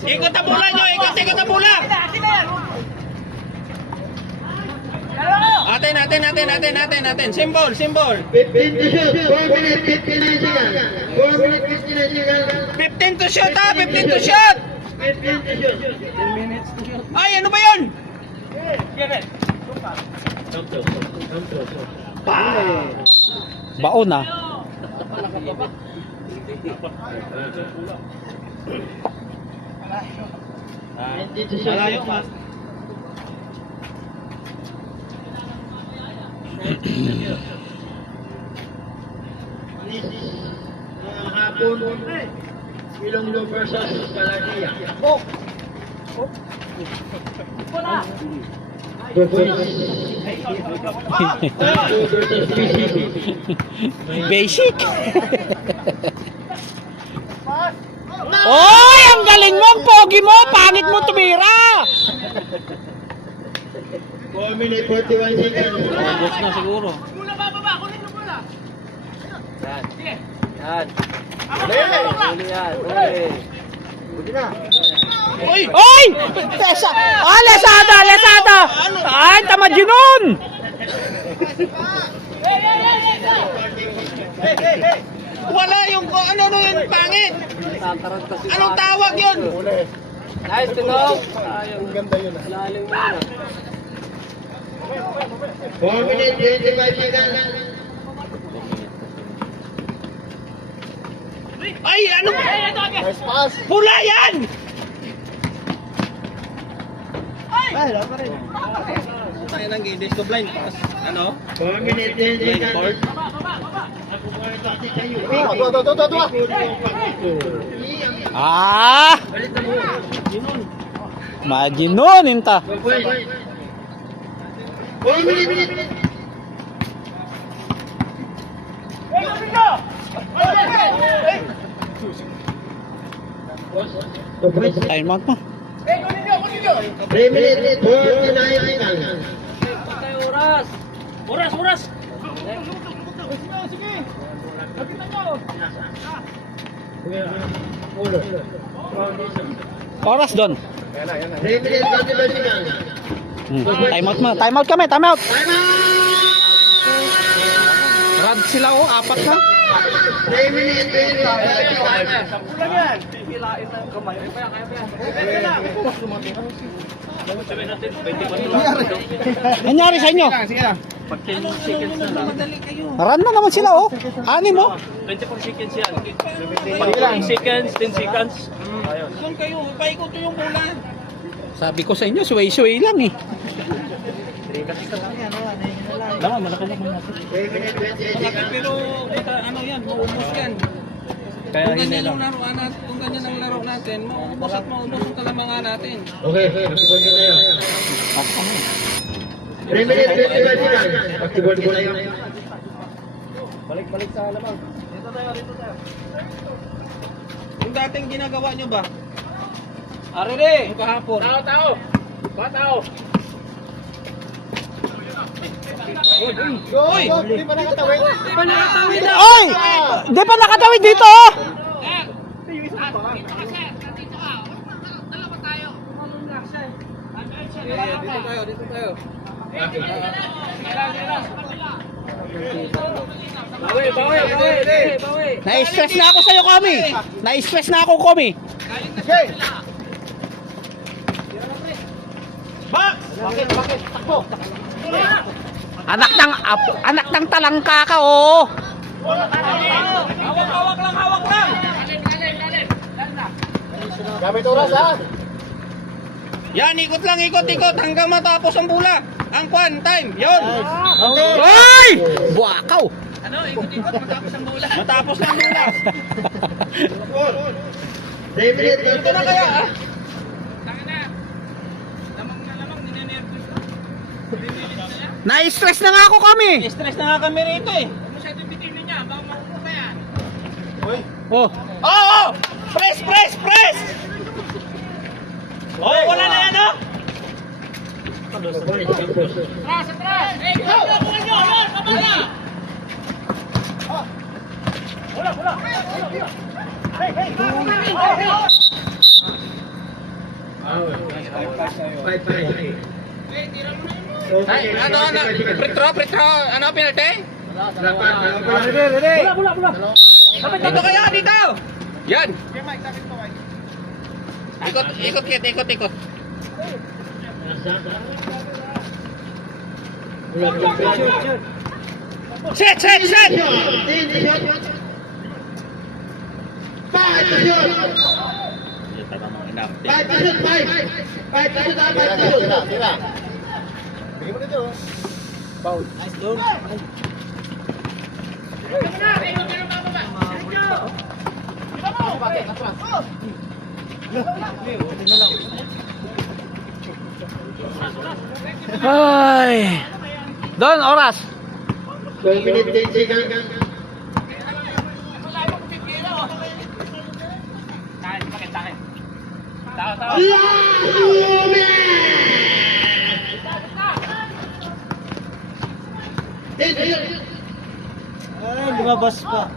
Ikot ang bola nyo! Ikot ang bola! Atin. Symbol. 15 to shoot. 4 minutes 59 seconds. 4 minutes 59 seconds. 15 to shoot ha! 15 to shoot! 15 to shoot. Ay, ano ba yun? Baon na. Dito siya. Hapon, Ilonggo versus Palagia. Versus PCC. Basic. Oy, ang galing mo, ang pogi mo, pangit mo tumira. 4 minutes 41 seconds. Boss na siguro. Mula bababa, kunin mo mula. Yan. Sige. Yan. Bababa. Huli yan. Huli. Oy! Lesada! Ay, tamad yun nun! Wala yung ano yung pangit. Anong tawag yun? Nice to know. Ganda yun. Lalim mo yun. 4 minutes 25 seconds. Ay, ano ba? Pula yan! Tayo nang gidis to blind pass. Ano? 4 minutes 10 seconds. Ah! Imagine nun, inta. 4 minutes. Time out mo. 3 minutes 49 seconds. Oras! Oras doon. 3 minutes 25 seconds. Time out mo. Time out kami, time out. Time out! Rad sila oh, 4 na. 3 minutes 25 seconds. Nangyari sa inyo? Run na naman sila oh. Anim mo. 24 seconds yan. 20 seconds, 10 seconds. Doon kayo, paikot yung bola. Sabi ko sa inyo, suway-suway lang eh. 3 minutes 28 seconds. Pero ano yan, maubos yan. Kung ganyan ang laruan natin, kung ganyan ang laro natin, maubos at maubos ang kalamangan natin. Okay, mag-tibod nyo na yun. 3 minutes 25 seconds. Mag-tibod ko na yun. Balik sa lamang. Dito tayo. Yung dating ginagawa nyo ba? Arere! Yung kahapon. Tao! Tao! Uy! Di pa nakatawid. Oy! Di pa nakatawid dito oh. Dito tayo. Bawi. Na-stress na ako sa'yo, Kami. Na-stress na ako, Kami. Okay. Box! Bakit? Takbo! Anak ng talangka ka, oh. Hawak lang! Gamit oras ha. Yan, ikot hanggang matapos ang bola. Ang time. Yun. Ay! Buakaw. Ano? Ikot, matapos ang bola. Matapos ang bola. 3 minutes. Ito na kaya, ah. Tangin na. Lamang, ninenervous na. Na-stress na nga ako kami. Stress na nga kami rito eh. Masyado bitirin niya, baka makuha ka yan. Oh. Oh! Press! Oh, wala na yan, oh. Atras! Eh, kuha nyo! Kabala! Ay, ano, pretro, ano, penalty? Dito kaya, dito! Yan! Ikot. Set! Tira. Bigyan mo dito. Ay. Don, oras. 12 minutes 10 seconds. Takin. Ay, lumabas pa.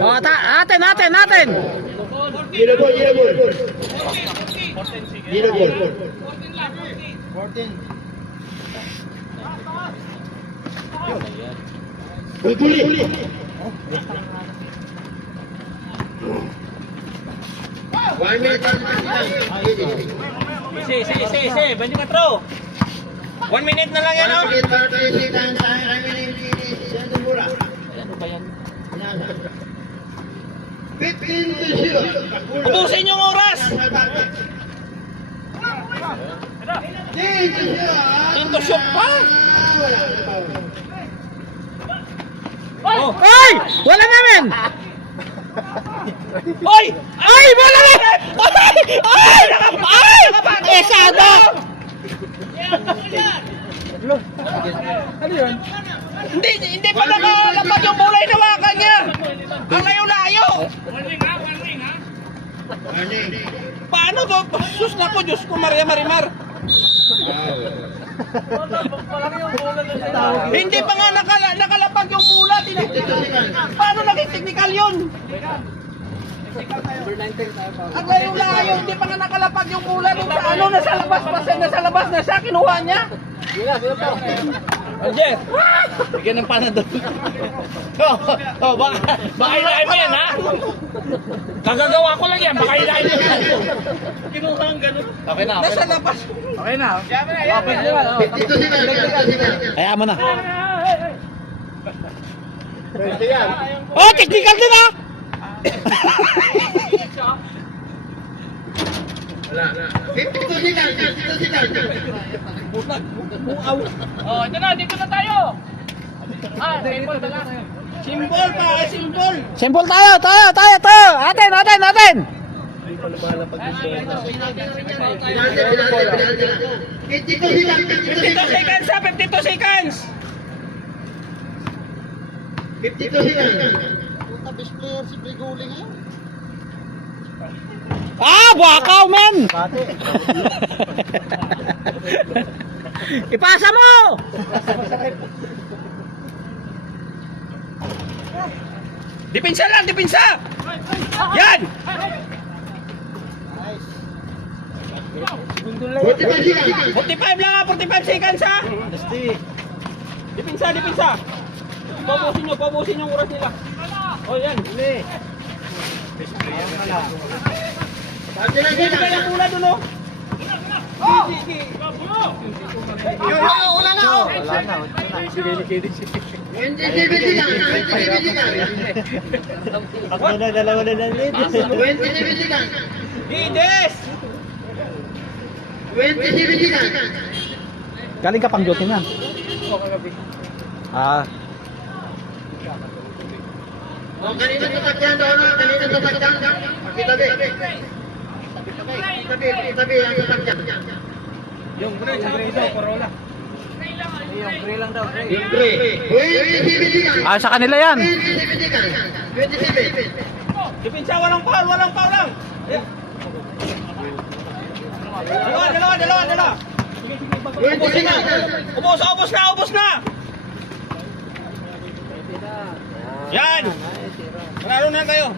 Oh, natin. Yellow ball. Huli. One minute. Si, 24. 1 minute na lang yan, oh. 15 to 0. Ubusin yung oras. 10 to 0. Into shot pa. Oh. Ay! Wala namin! Oy! Ay! Wala namin! Ay! Esado! Hindi pa nakalapag yung bola, hinawakan niya. Ang layo-layo. Paano to? Sus na ko, Diyos ko, Marimar. Hindi pa nga nakalapag yung bola. Paano naging technical yun? Ang layo-layo, hindi pa nga nakalapag yung bola. Nasa labas na siya, kinuha niya. Jeff, bigyan ng panadol. Baka ilahin mo yan, ha? Kagagawa ko lang yan, baka ilahin mo yan. Kinuha ang ganun. Okay na. Nasa labas. Okay na. Kaya mo na. Oh, technical din ah! Wala. 52 seconds. Oh, ito na, dito na tayo. Simple na lang. Simbol pa, simbol. Simple tayo. Atin. 52 seconds, ha? 52 seconds. 52 seconds. Best player si Brigoli ngayon. Ah, buakaw, men! Ipasa mo! Dipinsa lang, dipinsa! Yan! 45 lang, ha? 45 seconds, ha? Dipinsa. Pabusin yung oras nila. Oh, yan. Una na, oh. Dalawa na lang din. Lides! Galing ka pang duty na. Ah, Kanina sasakyan doon, kanina sasakyan. Pakitabi. Pakitabi ang sasakyan. Yung gray ito, Corolla. Yung gray lang daw, gray. Yung gray. 27 sa kanila yan. 27. Dipinsa, walang foul lang. Dalawa. Ubos na. Yan. Panalo na kayo.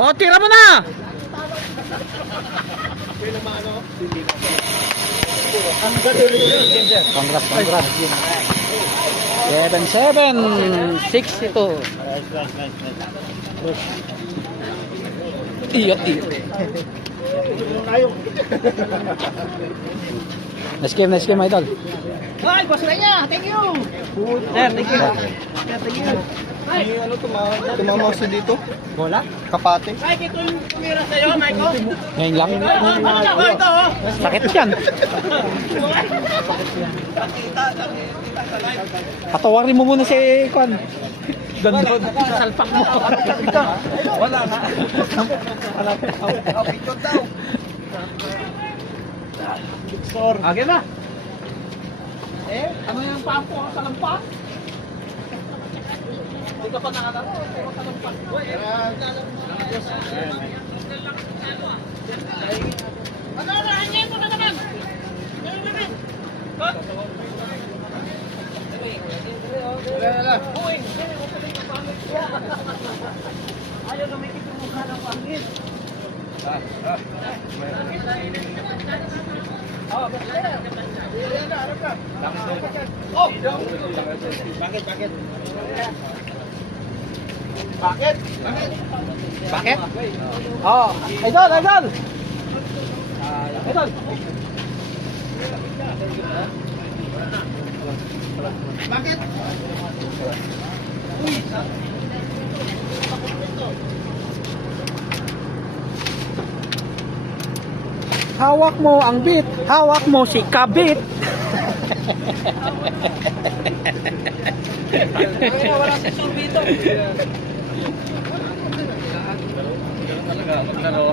O, tira mo na! Congrats. 7-7, 6-2. Iyo. Nice game, idol. Ay, boss Raya, thank you. Thank you. Tumama siya dito. Bola? Kapate. Mike, ito yung tumira sa'yo, Mike, oh. Ngayon lang. Ito, oh. Sakit yan. Patawarin mo muna si Kwan. Ganda. Salpak mo. Wala na. Agad na. Ano yung pampo ka sa lampas? Hindi ka pa nakalaro. Puro sa lampas. Ano, hangin mo na naman. Ayaw na may kitumuha ng pangin. Bakit? Oh, idol. Idol. Bakit? Hawak mo ang bit. Hawak mo si Kabit. Wala si Sorbito. Talaga, maglaro.